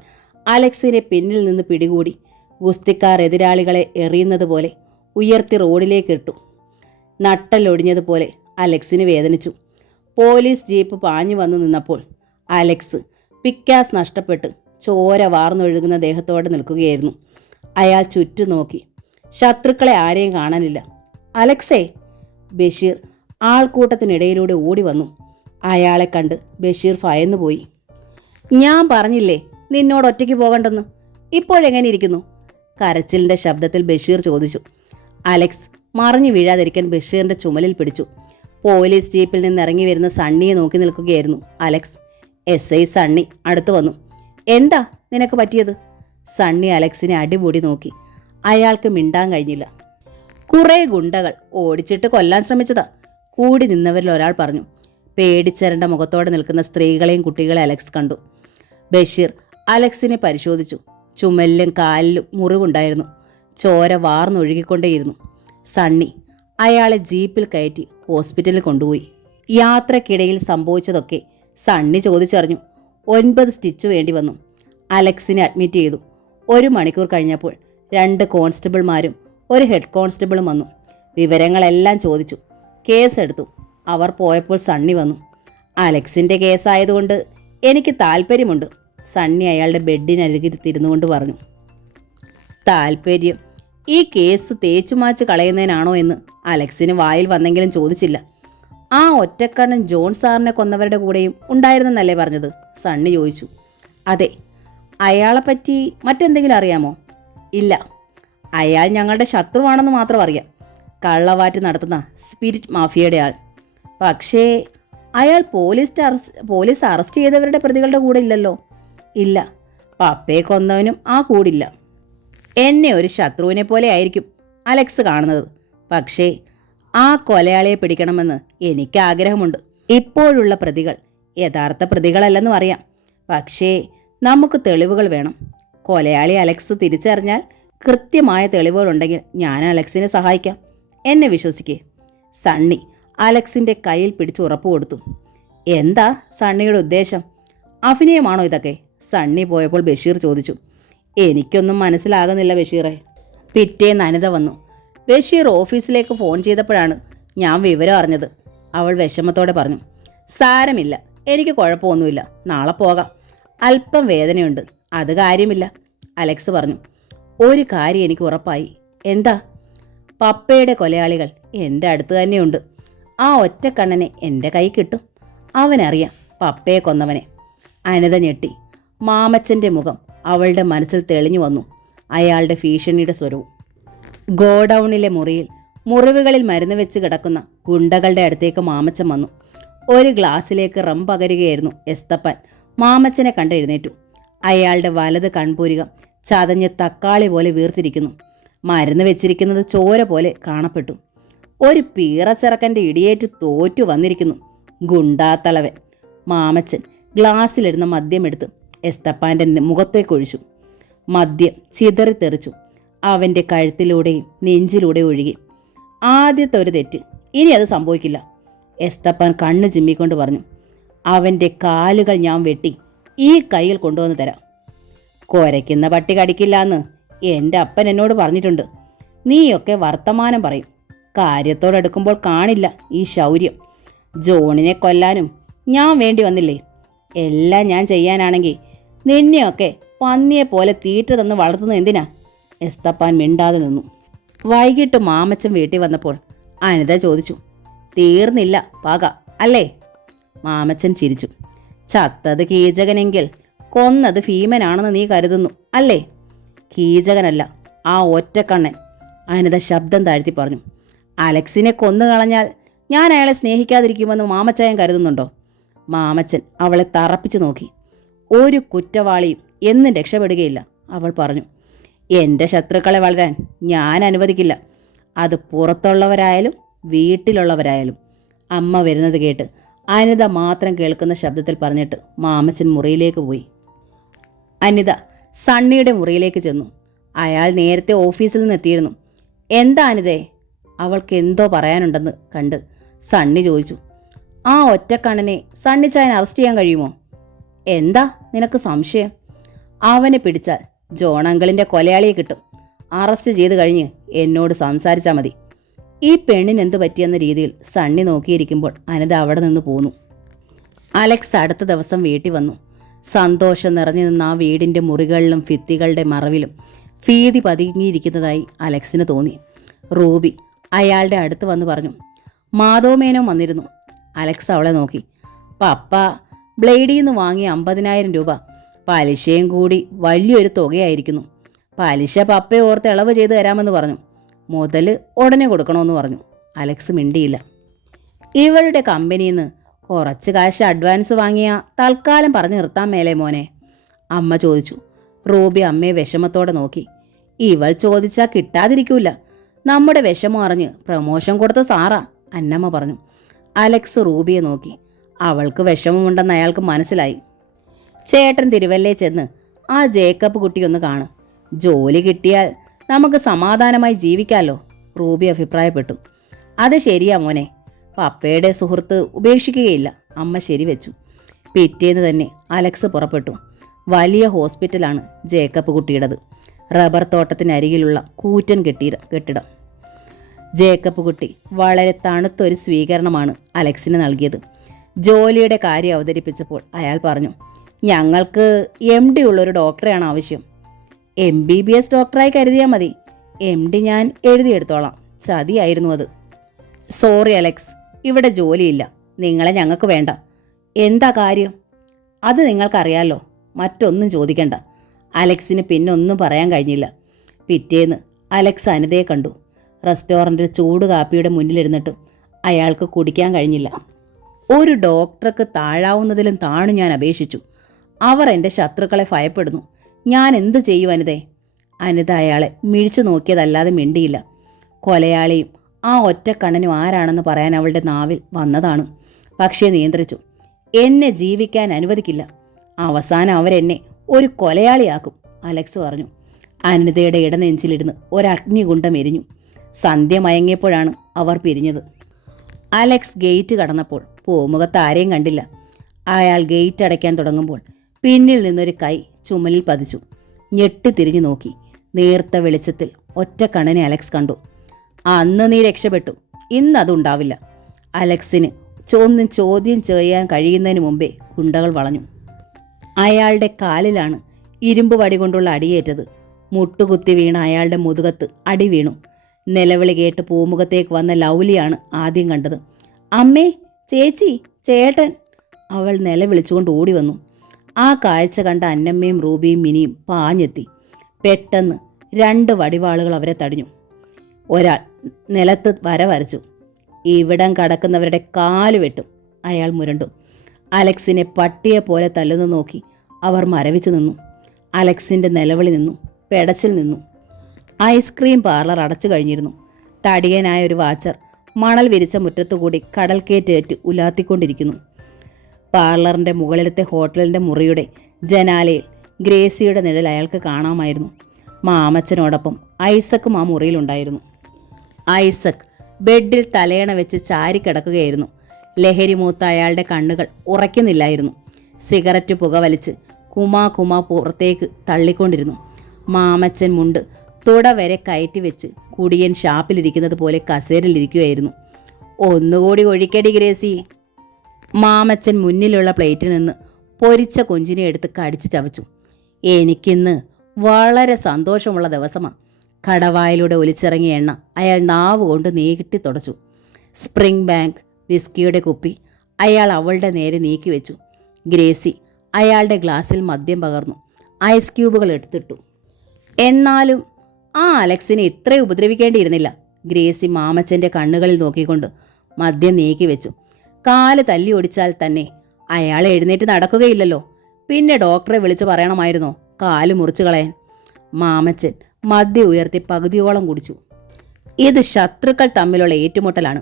അലക്സിനെ പിന്നിൽ നിന്ന് പിടികൂടി ഗുസ്തിക്കാർ എതിരാളികളെ എറിയുന്നത് പോലെ ഉയർത്തി റോഡിലേക്കിട്ടു. നട്ടലൊടിഞ്ഞതുപോലെ അലക്സിന് വേദനിച്ചു. പോലീസ് ജീപ്പ് പാഞ്ഞു വന്നു നിന്നപ്പോൾ അലക്സ് പിക്കാസ് നഷ്ടപ്പെട്ട് ചോര വാർന്നൊഴുകുന്ന ദേഹത്തോടെ നിൽക്കുകയായിരുന്നു. അയാൾ ചുറ്റും നോക്കി. ശത്രുക്കളെ ആരെയും കാണാനില്ല. അലക്സേ! ബഷീർ ആൾക്കൂട്ടത്തിനിടയിലൂടെ ഓടി വന്നു. അയാളെ കണ്ട് ബഷീർ ഭയന്നുപോയി. ഞാൻ പറഞ്ഞില്ലേ നിന്നോട് ഒറ്റയ്ക്ക് പോകണ്ടെന്ന്, ഇപ്പോഴെങ്ങനെ ഇരിക്കുന്നു? കരച്ചിലിൻ്റെ ശബ്ദത്തിൽ ബഷീർ ചോദിച്ചു. അലക്സ് മറിഞ്ഞു വീഴാതിരിക്കാൻ ബഷീറിൻ്റെ ചുമലിൽ പിടിച്ചു. പോലീസ് ജീപ്പിൽ നിന്ന് ഇറങ്ങി വരുന്ന സണ്ണിയെ നോക്കി നിൽക്കുകയായിരുന്നു അലക്സ്. SI സണ്ണി അടുത്തു വന്നു. എന്താ നിനക്ക് പറ്റിയത്? സണ്ണി അലക്സിനെ അടിപൊടി നോക്കി. അയാൾക്ക് മിണ്ടാൻ കഴിഞ്ഞില്ല. കുറേ ഗുണ്ടകൾ ഓടിച്ചിട്ട് കൊല്ലാൻ ശ്രമിച്ചതാ, കൂടി നിന്നവരിൽ ഒരാൾ പറഞ്ഞു. പേടിച്ചരണ്ട മുഖത്തോടെ നിൽക്കുന്ന സ്ത്രീകളെയും കുട്ടികളെ അലക്സ് കണ്ടു. ബഷീർ അലക്സിനെ പരിശോധിച്ചു. ചുമലിലും കാലിലും മുറിവുണ്ടായിരുന്നു. ചോര വാർന്നൊഴുകിക്കൊണ്ടേയിരുന്നു. സണ്ണി അയാളെ ജീപ്പിൽ കയറ്റി ഹോസ്പിറ്റലിൽ കൊണ്ടുപോയി. യാത്രക്കിടയിൽ സംഭവിച്ചതൊക്കെ സണ്ണി ചോദിച്ചറിഞ്ഞു. 9 സ്റ്റിച്ച് വേണ്ടി വന്നു. അലക്സിനെ അഡ്മിറ്റ് ചെയ്തു. 1 മണിക്കൂർ കഴിഞ്ഞപ്പോൾ 2 കോൺസ്റ്റബിൾമാരും 1 ഹെഡ് കോൺസ്റ്റബിളും വന്നു. വിവരങ്ങളെല്ലാം ചോദിച്ചു. കേസെടുത്തു. അവർ പോയപ്പോൾ സണ്ണി വന്നു. അലക്സിൻ്റെ കേസായതുകൊണ്ട് എനിക്ക് താല്പര്യമുണ്ട്, സണ്ണി അയാളുടെ ബെഡിനരികിരുത്തിരുന്നുകൊണ്ട് പറഞ്ഞു. താല്പര്യം? ഈ കേസ് തേച്ചുമാച്ച് കളയുന്നതിനാണോ എന്ന് അലക്സിന് വായിൽ വന്നെങ്കിലും ചോദിച്ചില്ല. ആ ഒറ്റക്കണ്ണൻ ജോൺ സാറിനെ കൊന്നവരുടെ കൂടെയും ഉണ്ടായിരുന്നെന്നല്ലേ പറഞ്ഞത്? സണ്ണി ചോദിച്ചു. അതെ. അയാളെപ്പറ്റി മറ്റെന്തെങ്കിലും അറിയാമോ? ഇല്ല. അയാൾ ഞങ്ങളുടെ ശത്രുവാണെന്ന് മാത്രം അറിയാം. കള്ളവാറ്റ് നടത്തുന്ന സ്പിരിറ്റ് മാഫിയയുടെ ആൾ. പക്ഷേ അയാൾ പോലീസ് അറസ്റ്റ് ചെയ്തവരുടെ പ്രതികളുടെ കൂടെ ഇല്ലല്ലോ. ഇല്ല. പപ്പയെ കൊന്നവനും ആ കൂടില്ല. എന്നെ ഒരു ശത്രുവിനെ പോലെ ആയിരിക്കും അലക്സ് കാണുന്നത്. പക്ഷേ ആ കൊലയാളിയെ പിടിക്കണമെന്ന് എനിക്ക് ആഗ്രഹമുണ്ട്. ഇപ്പോഴുള്ള പ്രതികൾ യഥാർത്ഥ പ്രതികളല്ലെന്നും അറിയാം. പക്ഷേ നമുക്ക് തെളിവുകൾ വേണം. കൊലയാളി അലക്സ് തിരിച്ചറിഞ്ഞാൽ കൃത്യമായ തെളിവുകളുണ്ടെങ്കിൽ ഞാൻ അലക്സിനെ സഹായിക്കാം. എന്നെ വിശ്വസിക്കേ. സണ്ണി അലക്സിൻ്റെ കയ്യിൽ പിടിച്ച് ഉറപ്പ് കൊടുത്തു. എന്താ സണ്ണിയുടെ ഉദ്ദേശം? അഭിനയമാണോ ഇതൊക്കെ? സണ്ണി പോയപ്പോൾ ബഷീർ ചോദിച്ചു. എനിക്കൊന്നും മനസ്സിലാകുന്നില്ല ബഷീറെ. പിറ്റേന്ന് അനിത വന്നു. ബഷീർ ഓഫീസിലേക്ക് ഫോൺ ചെയ്തപ്പോഴാണ് ഞാൻ വിവരം അറിഞ്ഞത്. അവൾ വിഷമത്തോടെ പറഞ്ഞു. സാരമില്ല, എനിക്ക് കുഴപ്പമൊന്നുമില്ല, നാളെ പോകാം. അല്പം വേദനയുണ്ട്, അത് കാര്യമില്ല, അലക്സ് പറഞ്ഞു. ഒരു കാര്യം എനിക്ക് ഉറപ്പായി. എന്താ? പപ്പയുടെ കൊലയാളികൾ എൻ്റെ അടുത്ത് തന്നെയുണ്ട്. ആ ഒറ്റക്കണ്ണനെ എൻ്റെ കൈ കിട്ടും. അവനറിയാം പപ്പയെ കൊന്നവനെ. അനിത ഞെട്ടി. മാമച്ചൻ്റെ മുഖം അവളുടെ മനസ്സിൽ തെളിഞ്ഞു വന്നു. അയാളുടെ ഭീഷണിയുടെ സ്വരവും. ഗോഡൌണിലെ മുറിയിൽ മുറിവുകളിൽ മരുന്ന് വെച്ച് കിടക്കുന്ന ഗുണ്ടകളുടെ അടുത്തേക്ക് മാമച്ചൻ വന്നു. ഒരു ഗ്ലാസ്സിലേക്ക് റം പകരുകയായിരുന്നു എസ്തപ്പൻ. മാമച്ചനെ കണ്ടെഴുന്നേറ്റു. അയാളുടെ വലത് കൺപൂരികം ചതഞ്ഞ് തക്കാളി പോലെ വീർത്തിരിക്കുന്നു. മരുന്ന് വെച്ചിരിക്കുന്നത് ചോര പോലെ കാണപ്പെട്ടു. ഒരു പീറച്ചിറക്കൻ്റെ ഇടിയേറ്റ് തോറ്റു വന്നിരിക്കുന്നു. ഗുണ്ടാത്തലവൻ. മാമച്ചൻ ഗ്ലാസ്സിലിരുന്ന മദ്യമെടുത്ത് എസ്തപ്പാൻ്റെ മുഖത്തേക്കൊഴിച്ചു. മദ്യം ചിതറിത്തെറിച്ചു. അവൻ്റെ കഴുത്തിലൂടെയും നെഞ്ചിലൂടെയും ഒഴുകി. ആദ്യത്തെ ഒരു തെറ്റ്, ഇനി അത് സംഭവിക്കില്ല, എസ്തപ്പാൻ കണ്ണ് ചിമ്മിക്കൊണ്ട് പറഞ്ഞു. അവൻ്റെ കാലുകൾ ഞാൻ വെട്ടി ഈ കയ്യിൽ കൊണ്ടുവന്ന് തരാം. കുരയ്ക്കുന്ന പട്ടി കടിക്കില്ല എന്ന് എൻ്റെ അപ്പൻ എന്നോട് പറഞ്ഞിട്ടുണ്ട്. നീയൊക്കെ വർത്തമാനം പറയും, കാര്യത്തോടെടുക്കുമ്പോൾ കാണില്ല ഈ ശൗര്യം. ജോണിനെ കൊല്ലാനും ഞാൻ വേണ്ടി വന്നില്ലേ? എല്ലാം ഞാൻ ചെയ്യാനാണെങ്കിൽ നിന്നെയൊക്കെ പന്നിയെപ്പോലെ തീറ്റ തന്ന് വളർത്തുന്നത് എന്തിനാ? എസ്തപ്പാൻ മിണ്ടാതെ നിന്നു. വൈകിട്ട് മാമച്ചൻ വീട്ടിൽ വന്നപ്പോൾ അനിത ചോദിച്ചു. തീർന്നില്ല പക അല്ലേ? മാമച്ചൻ ചിരിച്ചു. ചത്തത് കീചകനെങ്കിൽ കൊന്നത് ഭീമനാണെന്ന് നീ കരുതുന്നു അല്ലേ? കീചകനല്ല, ആ ഒറ്റക്കണ്ണൻ, അനിത ശബ്ദം താഴ്ത്തി പറഞ്ഞു. അലക്സിനെ കൊന്നുകളഞ്ഞാൽ ഞാൻ അയാളെ സ്നേഹിക്കാതിരിക്കുമെന്ന് മാമച്ചായൻ കരുതുന്നുണ്ടോ? മാമച്ചൻ അവളെ തറപ്പിച്ചു നോക്കി. ഒരു കുറ്റവാളിയും എന്നും രക്ഷപ്പെടുകയില്ല, അവൾ പറഞ്ഞു. എൻ്റെ ശത്രുക്കളെ വളരാൻ ഞാൻ അനുവദിക്കില്ല. അത് പുറത്തുള്ളവരായാലും വീട്ടിലുള്ളവരായാലും. അമ്മ വരുന്നത് കേട്ട് അനിത മാത്രം കേൾക്കുന്ന ശബ്ദത്തിൽ പറഞ്ഞിട്ട് മാമച്ചൻ മുറിയിലേക്ക് പോയി. അനിത സണ്ണിയുടെ മുറിയിലേക്ക് ചെന്നു. അയാൾ നേരത്തെ ഓഫീസിൽ നിന്ന് എത്തിയിരുന്നു. എന്താ അനിതേ? അവൾക്ക് എന്തോ പറയാനുണ്ടെന്ന് കണ്ട് സണ്ണി ചോദിച്ചു. ആ ഒറ്റക്കണ്ണനെ സണ്ണിച്ചായൻ അറസ്റ്റ് ചെയ്യാൻ കഴിയുമോ? എന്താ നിനക്ക് സംശയം? അവനെ പിടിച്ചാൽ ജോൺ അങ്കിളിൻ്റെ കൊലയാളിയെ കിട്ടും. അറസ്റ്റ് ചെയ്ത് കഴിഞ്ഞ് എന്നോട് സംസാരിച്ചാൽ മതി. ഈ പെണ്ണിന് എന്ത് പറ്റിയെന്ന രീതിയിൽ സണ്ണി നോക്കിയിരിക്കുമ്പോൾ അനിത അവിടെ നിന്ന് പോന്നു. അലക്സ് അടുത്ത ദിവസം വീട്ടിൽ വന്നു. സന്തോഷം നിറഞ്ഞു നിന്ന ആ വീടിൻ്റെ മുറികളിലും ഭിത്തികളുടെ മറവിലും ഭീതി പതുങ്ങിയിരിക്കുന്നതായി അലക്സിന് തോന്നി. റൂബി അയാളുടെ അടുത്ത് വന്ന് പറഞ്ഞു. മാധവമേനോ വന്നിരുന്നു. അലക്സ് അവളെ നോക്കി. പപ്പ ബ്ലേഡിൽ നിന്ന് വാങ്ങിയ 50,000 രൂപ പലിശയും കൂടി വലിയൊരു തുകയായിരിക്കുന്നു. പലിശ പപ്പയെ ഓർത്ത് ഇളവ് ചെയ്ത് തരാമെന്ന് പറഞ്ഞു. മുതൽ ഉടനെ കൊടുക്കണമെന്ന് പറഞ്ഞു. അലക്സ് മിണ്ടിയില്ല. ഇവളുടെ കമ്പനിയിൽ നിന്ന് കുറച്ച് കാശ് അഡ്വാൻസ് വാങ്ങിയ തൽക്കാലം പറഞ്ഞു നിർത്താൻ മേലെ മോനെ, അമ്മ ചോദിച്ചു. റൂബി അമ്മയെ വിഷമത്തോടെ നോക്കി. ഇവൾ ചോദിച്ചാൽ കിട്ടാതിരിക്കൂല. നമ്മുടെ വിഷമം അറിഞ്ഞ് പ്രമോഷൻ കൊടുത്ത സാറാ, അന്നമ്മ പറഞ്ഞു. അലക്സ് റൂബിയെ നോക്കി. അവൾക്ക് വിഷമമുണ്ടെന്ന് അയാൾക്ക് മനസ്സിലായി. ചേട്ടൻ തിരുവല്ലേ ചെന്ന് ആ ജേക്കബ് കുട്ടിയൊന്ന് കാണും. ജോലി കിട്ടിയാൽ നമുക്ക് സമാധാനമായി ജീവിക്കാമല്ലോ, റൂബി അഭിപ്രായപ്പെട്ടു. അത് ശരിയാ മോനെ, പപ്പയുടെ സുഹൃത്ത് ഉപേക്ഷിക്കുകയില്ല, അമ്മ ശരിവെച്ചു. പിറ്റേന്ന് തന്നെ അലക്സ് പുറപ്പെട്ടു. വലിയ ഹോസ്പിറ്റലാണ് ജേക്കബ് കുട്ടിയുടേത്. റബ്ബർ തോട്ടത്തിനരികിലുള്ള കൂറ്റൻ കെട്ടിടം. ജേക്കബ് കുട്ടി വളരെ തണുത്തൊരു സ്വീകരണമാണ് അലക്സിന് നൽകിയത്. ജോലിയുടെ കാര്യം അവതരിപ്പിച്ചപ്പോൾ അയാൾ പറഞ്ഞു, ഞങ്ങൾക്ക് MD ഉള്ളൊരു ഡോക്ടറെയാണ് ആവശ്യം. MBBS ഡോക്ടറായി കരുതിയാൽ മതി. MD ഞാൻ എഴുതിയെടുത്തോളാം. ചതിയായിരുന്നു അത്. സോറി അലക്സ്, ഇവിടെ ജോലിയില്ല. നിങ്ങളെ ഞങ്ങൾക്ക് വേണ്ട. എന്താ കാര്യം? അത് നിങ്ങൾക്കറിയാലോ, മറ്റൊന്നും ചോദിക്കണ്ട. അലക്സിന് പിന്നെ ഒന്നും പറയാൻ കഴിഞ്ഞില്ല. പിറ്റേന്ന് അലക്സ് അനിതയെ കണ്ടു. റെസ്റ്റോറൻറ്റിൽ ചൂട് കാപ്പിയുടെ മുന്നിലിരുന്നിട്ടും അയാൾക്ക് കുടിക്കാൻ കഴിഞ്ഞില്ല. ഒരു ഡോക്ടർക്ക് താഴാവുന്നതിലും താണു ഞാൻ അപേക്ഷിച്ചു. അവർ എൻ്റെ ശത്രുക്കളെ ഭയപ്പെടുന്നു. ഞാൻ എന്ത് ചെയ്യും അനിതേ? അനിത അയാളെ മിഴിച്ചു നോക്കിയതല്ലാതെ മിണ്ടിയില്ല. കൊലയാളിയും ആ ഒറ്റക്കണ്ണനും ആരാണെന്ന് പറയാൻ അവളുടെ നാവിൽ വന്നതാണ്. പക്ഷേ നിയന്ത്രിച്ചു. എന്നെ ജീവിക്കാൻ അനുവദിക്കില്ല. അവസാനം അവരെന്നെ ഒരു കൊലയാളിയാക്കും, അലക്സ് പറഞ്ഞു. അനിതയുടെ ഇടനെഞ്ചിലിരുന്ന് ഒരഗ്നികുണ്ഡം എരിഞ്ഞു. സന്ധ്യ മയങ്ങിയപ്പോഴാണ് അവർ പിരിഞ്ഞത്. അലക്സ് ഗേറ്റ് കടന്നപ്പോൾ പൂമുഖത്ത് ആരെയും കണ്ടില്ല. അയാൾ ഗേറ്റ് അടയ്ക്കാൻ തുടങ്ങുമ്പോൾ പിന്നിൽ നിന്നൊരു കൈ ചുമലിൽ പതിച്ചു. ഞെട്ടിത്തിരിഞ്ഞു നോക്കി. നേർത്ത വെളിച്ചത്തിൽ ഒറ്റ കണ്ണനെ അലക്സ് കണ്ടു. അന്ന് നീ രക്ഷപ്പെട്ടു, ഇന്നതുണ്ടാവില്ല. അലക്സിന് ഒന്നും ചോദ്യം ചെയ്യാൻ കഴിയുന്നതിന് മുമ്പേ ഗുണ്ടകൾ വളഞ്ഞു. അയാളുടെ കാലിലാണ് ഇരുമ്പ് വടി കൊണ്ടുള്ള അടിയേറ്റത്. മുട്ടുകുത്തി വീണ അയാളുടെ മുതുകത്ത് അടി വീണു. നിലവിളി കേട്ട് പൂമുഖത്തേക്ക് വന്ന ലൗലിയാണ് ആദ്യം കണ്ടത്. അമ്മേ, ചേച്ചി, ചേട്ടൻ! അവൾ നിലവിളിച്ചുകൊണ്ട് ഓടി വന്നു. ആ കാഴ്ച കണ്ട അന്നമ്മയും റൂബിയും മിനിയും പാഞ്ഞെത്തി. പെട്ടെന്ന് 2 വടിവാളുകൾ അവരെ തടഞ്ഞു. ഒരാൾ നിലത്ത് വര വരച്ചു. ഇവിടം കടക്കുന്നവരുടെ കാല് വെട്ടും, അയാൾ മുരണ്ടു. അലക്സിനെ പട്ടിയെ പോലെ തല്ലുന്നു നോക്കി അവർ മരവിച്ചു നിന്നു. അലക്സിൻ്റെ നിലവിളി നിന്നു, പെടച്ചിൽ നിന്നു. ഐസ്ക്രീം പാർലർ അടച്ചു കഴിഞ്ഞിരുന്നു. തടിയനായ ഒരു വാച്ചർ മണൽ വിരിച്ച മുറ്റത്തുകൂടി കടൽക്കേറ്റേറ്റ് ഉലാത്തിക്കൊണ്ടിരിക്കുന്നു. പാർലറിൻ്റെ മുകളിലത്തെ ഹോട്ടലിൻ്റെ മുറിയുടെ ജനാലയിൽ ഗ്രേസിയുടെ നിഴൽ അയാൾക്ക് കാണാമായിരുന്നു. മാമച്ചനോടൊപ്പം ഐസക്കും ആ മുറിയിലുണ്ടായിരുന്നു. ഐസക് ബെഡിൽ തലയണ വെച്ച് ചാരിക്കിടക്കുകയായിരുന്നു. ലഹരി മൂത്ത അയാളുടെ കണ്ണുകൾ ഉറയ്ക്കുന്നില്ലായിരുന്നു. സിഗരറ്റ് പുകവലിച്ച് കുമാ പുറത്തേക്ക് തള്ളിക്കൊണ്ടിരുന്നു. മാമച്ചൻ മുണ്ട് തുട വരെ കയറ്റി വെച്ച് കുടിയൻ ഷാപ്പിലിരിക്കുന്നത് പോലെ കസേരയിലിരിക്കുകയായിരുന്നു. ഒന്നുകൂടി ഒഴിക്കടി ഗ്രേസി. മാമച്ചൻ മുന്നിലുള്ള പ്ലേറ്റിൽ നിന്ന് പൊരിച്ച കൊഞ്ചിനെ എടുത്ത് കടിച്ച് ചവച്ചു. എനിക്കിന്ന് വളരെ സന്തോഷമുള്ള ദിവസമാണ്. കടവായിലൂടെ ഒലിച്ചിറങ്ങിയ എണ്ണ അയാൾ നാവ് കൊണ്ട് നീട്ടി തുടച്ചു. സ്പ്രിംഗ് ബാങ്ക് വിസ്കിയുടെ കുപ്പി അയാൾ അവളുടെ നേരെ നീക്കി വെച്ചു. ഗ്രേസി അയാളുടെ ഗ്ലാസ്സിൽ മദ്യം പകർന്നു. ഐസ് ക്യൂബുകൾ എടുത്തിട്ടു. എന്നാലും ആ അലക്സിനെ ഇത്രയും ഉപദ്രവിക്കേണ്ടിയിരുന്നില്ല. ഗ്രേസി മാമച്ചൻ്റെ കണ്ണുകളിൽ നോക്കിക്കൊണ്ട് മദ്യം നീക്കി വെച്ചു. കാല് തല്ലി ഒടിച്ചാൽ തന്നെ അയാൾ എഴുന്നേറ്റ് നടക്കുകയില്ലല്ലോ. പിന്നെ ഡോക്ടറെ വിളിച്ച് പറയണമായിരുന്നോ കാല് മുറിച്ചു കളയാൻ? മാമച്ചൻ മദ്യം ഉയർത്തി പകുതിയോളം കുടിച്ചു. ഇത് ശത്രുക്കൾ തമ്മിലുള്ള ഏറ്റുമുട്ടലാണ്.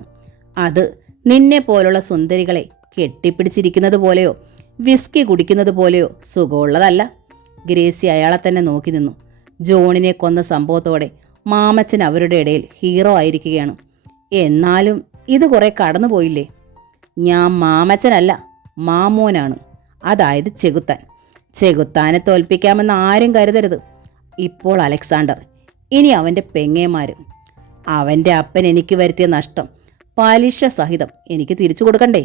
അത് നിന്നെ പോലുള്ള സുന്ദരികളെ കെട്ടിപ്പിടിച്ചിരിക്കുന്നത് പോലെയോ വിസ്കി കുടിക്കുന്നത് പോലെയോ സുഖമുള്ളതല്ല. ഗ്രേസി അയാളെ തന്നെ നോക്കി നിന്നു. ജോണിനെ കൊന്ന സംഭവത്തോടെ മാമച്ചൻ അവരുടെ ഇടയിൽ ഹീറോ ആയിരിക്കുകയാണ്. എന്നാലും ഇത് കുറെ കടന്നുപോയില്ലേ? ഞാൻ മാമച്ചനല്ല, മാമോനാണ്. അതായത് ചെകുത്താൻ. ചെകുത്താനെ തോൽപ്പിക്കാമെന്ന് ആരും കരുതരുത്. ഇപ്പോൾ അലക്സാണ്ടർ, ഇനി അവൻ്റെ പെങ്ങേമാരും. അവൻ്റെ അപ്പൻ എനിക്ക് വരുത്തിയ നഷ്ടം പലിശ സഹിതം എനിക്ക് തിരിച്ചു കൊടുക്കണ്ടേ?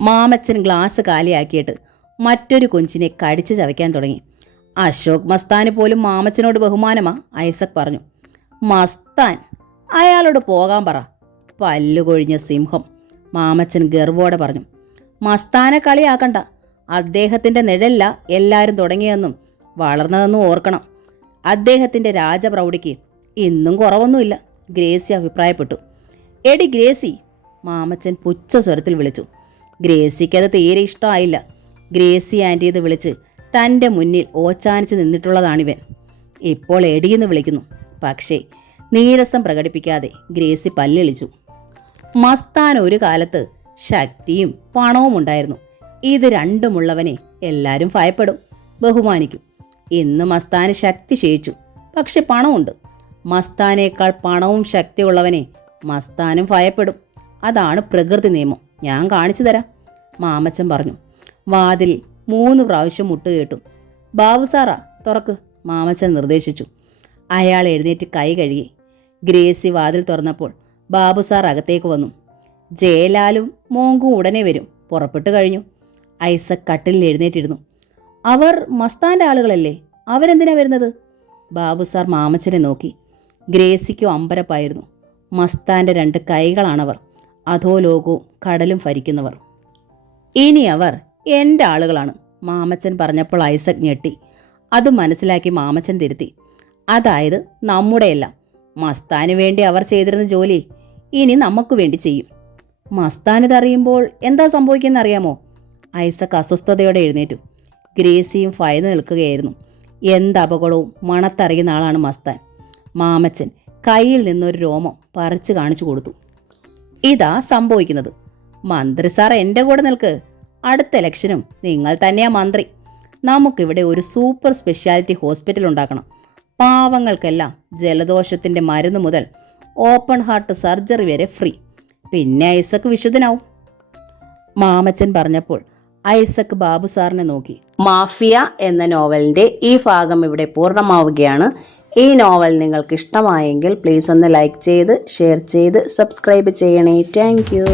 മാമച്ചൻ ഗ്ലാസ് കാലിയാക്കിയിട്ട് മറ്റൊരു കൊഞ്ചിനെ കടിച്ചു ചവയ്ക്കാൻ തുടങ്ങി. അശോക് മസ്താന് പോലും മാമച്ചനോട് ബഹുമാനമാ, ഐസക് പറഞ്ഞു. മസ്താൻ, അയാളോട് പോകാൻ പറ. പല്ലുകൊഴിഞ്ഞ സിംഹം, മാമച്ചൻ ഗർവോടെ പറഞ്ഞു. മസ്താനെ കളിയാക്കണ്ട. അദ്ദേഹത്തിൻ്റെ നിഴല്ല എല്ലാവരും തുടങ്ങിയെന്നും വളർന്നതെന്നും ഓർക്കണം. അദ്ദേഹത്തിൻ്റെ രാജപ്രൗഢിക്ക് ഇന്നും കുറവൊന്നുമില്ല, ഗ്രേസി അഭിപ്രായപ്പെട്ടു. എടി ഗ്രേസി, മാമച്ചൻ പുച്ഛ സ്വരത്തിൽ വിളിച്ചു. ഗ്രേസിക്കത് തീരെ ഇഷ്ടമായില്ല. ഗ്രേസി ആൻറ്റി ഇത് വിളിച്ച് തൻ്റെ മുന്നിൽ ഓച്ചാനിച്ച് നിന്നിട്ടുള്ളതാണിവൻ. ഇപ്പോൾ എടിയെന്ന് വിളിക്കുന്നു. പക്ഷേ നീരസം പ്രകടിപ്പിക്കാതെ ഗ്രേസി പല്ലിളിച്ചു. മസ്താൻ ഒരു കാലത്ത് ശക്തിയും പണവും ഉണ്ടായിരുന്നു. ഇത് രണ്ടുമുള്ളവനെ എല്ലാവരും ഭയപ്പെടും, ബഹുമാനിക്കും. ഇന്ന് മസ്താന് ശക്തി ക്ഷയിച്ചു, പക്ഷെ പണമുണ്ട്. മസ്താനേക്കാൾ പണവും ശക്തിയുള്ളവനെ മസ്താനും ഭയപ്പെടും. അതാണ് പ്രകൃതി നിയമം. ഞാൻ കാണിച്ചു തരാം, മാമച്ചൻ പറഞ്ഞു. വാതിൽ 3 പ്രാവശ്യം മുട്ടുകേട്ടു. ബാബു സാറാ തുറക്ക്, മാമച്ചൻ നിർദ്ദേശിച്ചു. അയാൾ എഴുന്നേറ്റ് കൈ കഴുകി. ഗ്രേസി വാതിൽ തുറന്നപ്പോൾ ബാബു സാർ അകത്തേക്ക് വന്നു. ജയലാലും മോങ്കും ഉടനെ വരും, പുറപ്പെട്ടു കഴിഞ്ഞു. ഐസക് കട്ടിലിൽ എഴുന്നേറ്റിരുന്നു. അവർ മസ്താൻ്റെ ആളുകളല്ലേ, അവരെന്തിനാ വരുന്നത്? ബാബു സാർ മാമച്ചനെ നോക്കി. ഗ്രേസിക്കും അമ്പരപ്പായിരുന്നു. മസ്താൻ്റെ 2 കൈകളാണവർ. അധോലോകവും കടലും ഭരിക്കുന്നവർ. ഇനി അവർ എൻ്റെ ആളുകളാണ്, മാമച്ചൻ പറഞ്ഞപ്പോൾ ഐസക് ഞെട്ടി. അത് മനസ്സിലാക്കി മാമച്ചൻ തിരുത്തി. അതായത് നമ്മുടെയല്ല. മസ്താന് വേണ്ടി അവർ ചെയ്തിരുന്ന ജോലി ഇനി നമുക്ക് വേണ്ടി ചെയ്യും. മസ്താനിതറിയുമ്പോൾ എന്താ സംഭവിക്കുന്നത് അറിയാമോ? ഐസക് അസ്വസ്ഥതയോടെ എഴുന്നേറ്റു. ഗ്രേസിയും ഭയന്ന് നിൽക്കുകയായിരുന്നു. എന്ത് അപകടവും മണത്തറിയുന്ന ആളാണ് മസ്താൻ. മാമച്ചൻ കയ്യിൽ നിന്നൊരു രോമം പറിച്ചു കാണിച്ചു കൊടുത്തു. ഇതാ സംഭവിക്കുന്നത്. മന്ത്രി സാർ എൻ്റെ കൂടെ നിൽക്ക്. അടുത്ത ഇലക്ഷനും നിങ്ങൾ തന്നെയാ മന്ത്രി. നമുക്കിവിടെ ഒരു സൂപ്പർ സ്പെഷ്യാലിറ്റി ഹോസ്പിറ്റൽ ഉണ്ടാക്കണം. പാവങ്ങൾക്കെല്ലാം ജലദോഷത്തിൻ്റെ മരുന്ന് മുതൽ ഓപ്പൺ ഹാർട്ട് സർജറി വരെ ഫ്രീ. പിന്നെ ഐസക് വിശുദ്ധനാവും. മാമച്ചൻ പറഞ്ഞപ്പോൾ ഐസക് ബാബു സാറിനെ നോക്കി. മാഫിയ എന്ന നോവലിൻ്റെ ഈ ഭാഗം ഇവിടെ പൂർണ്ണമാവുകയാണ്. ഈ നോവൽ നിങ്ങൾക്ക് ഇഷ്ടമായെങ്കിൽ പ്ലീസ് ഒന്ന് ലൈക്ക് ചെയ്ത് ഷെയർ ചെയ്ത് സബ്സ്ക്രൈബ് ചെയ്യണേ. Thank you.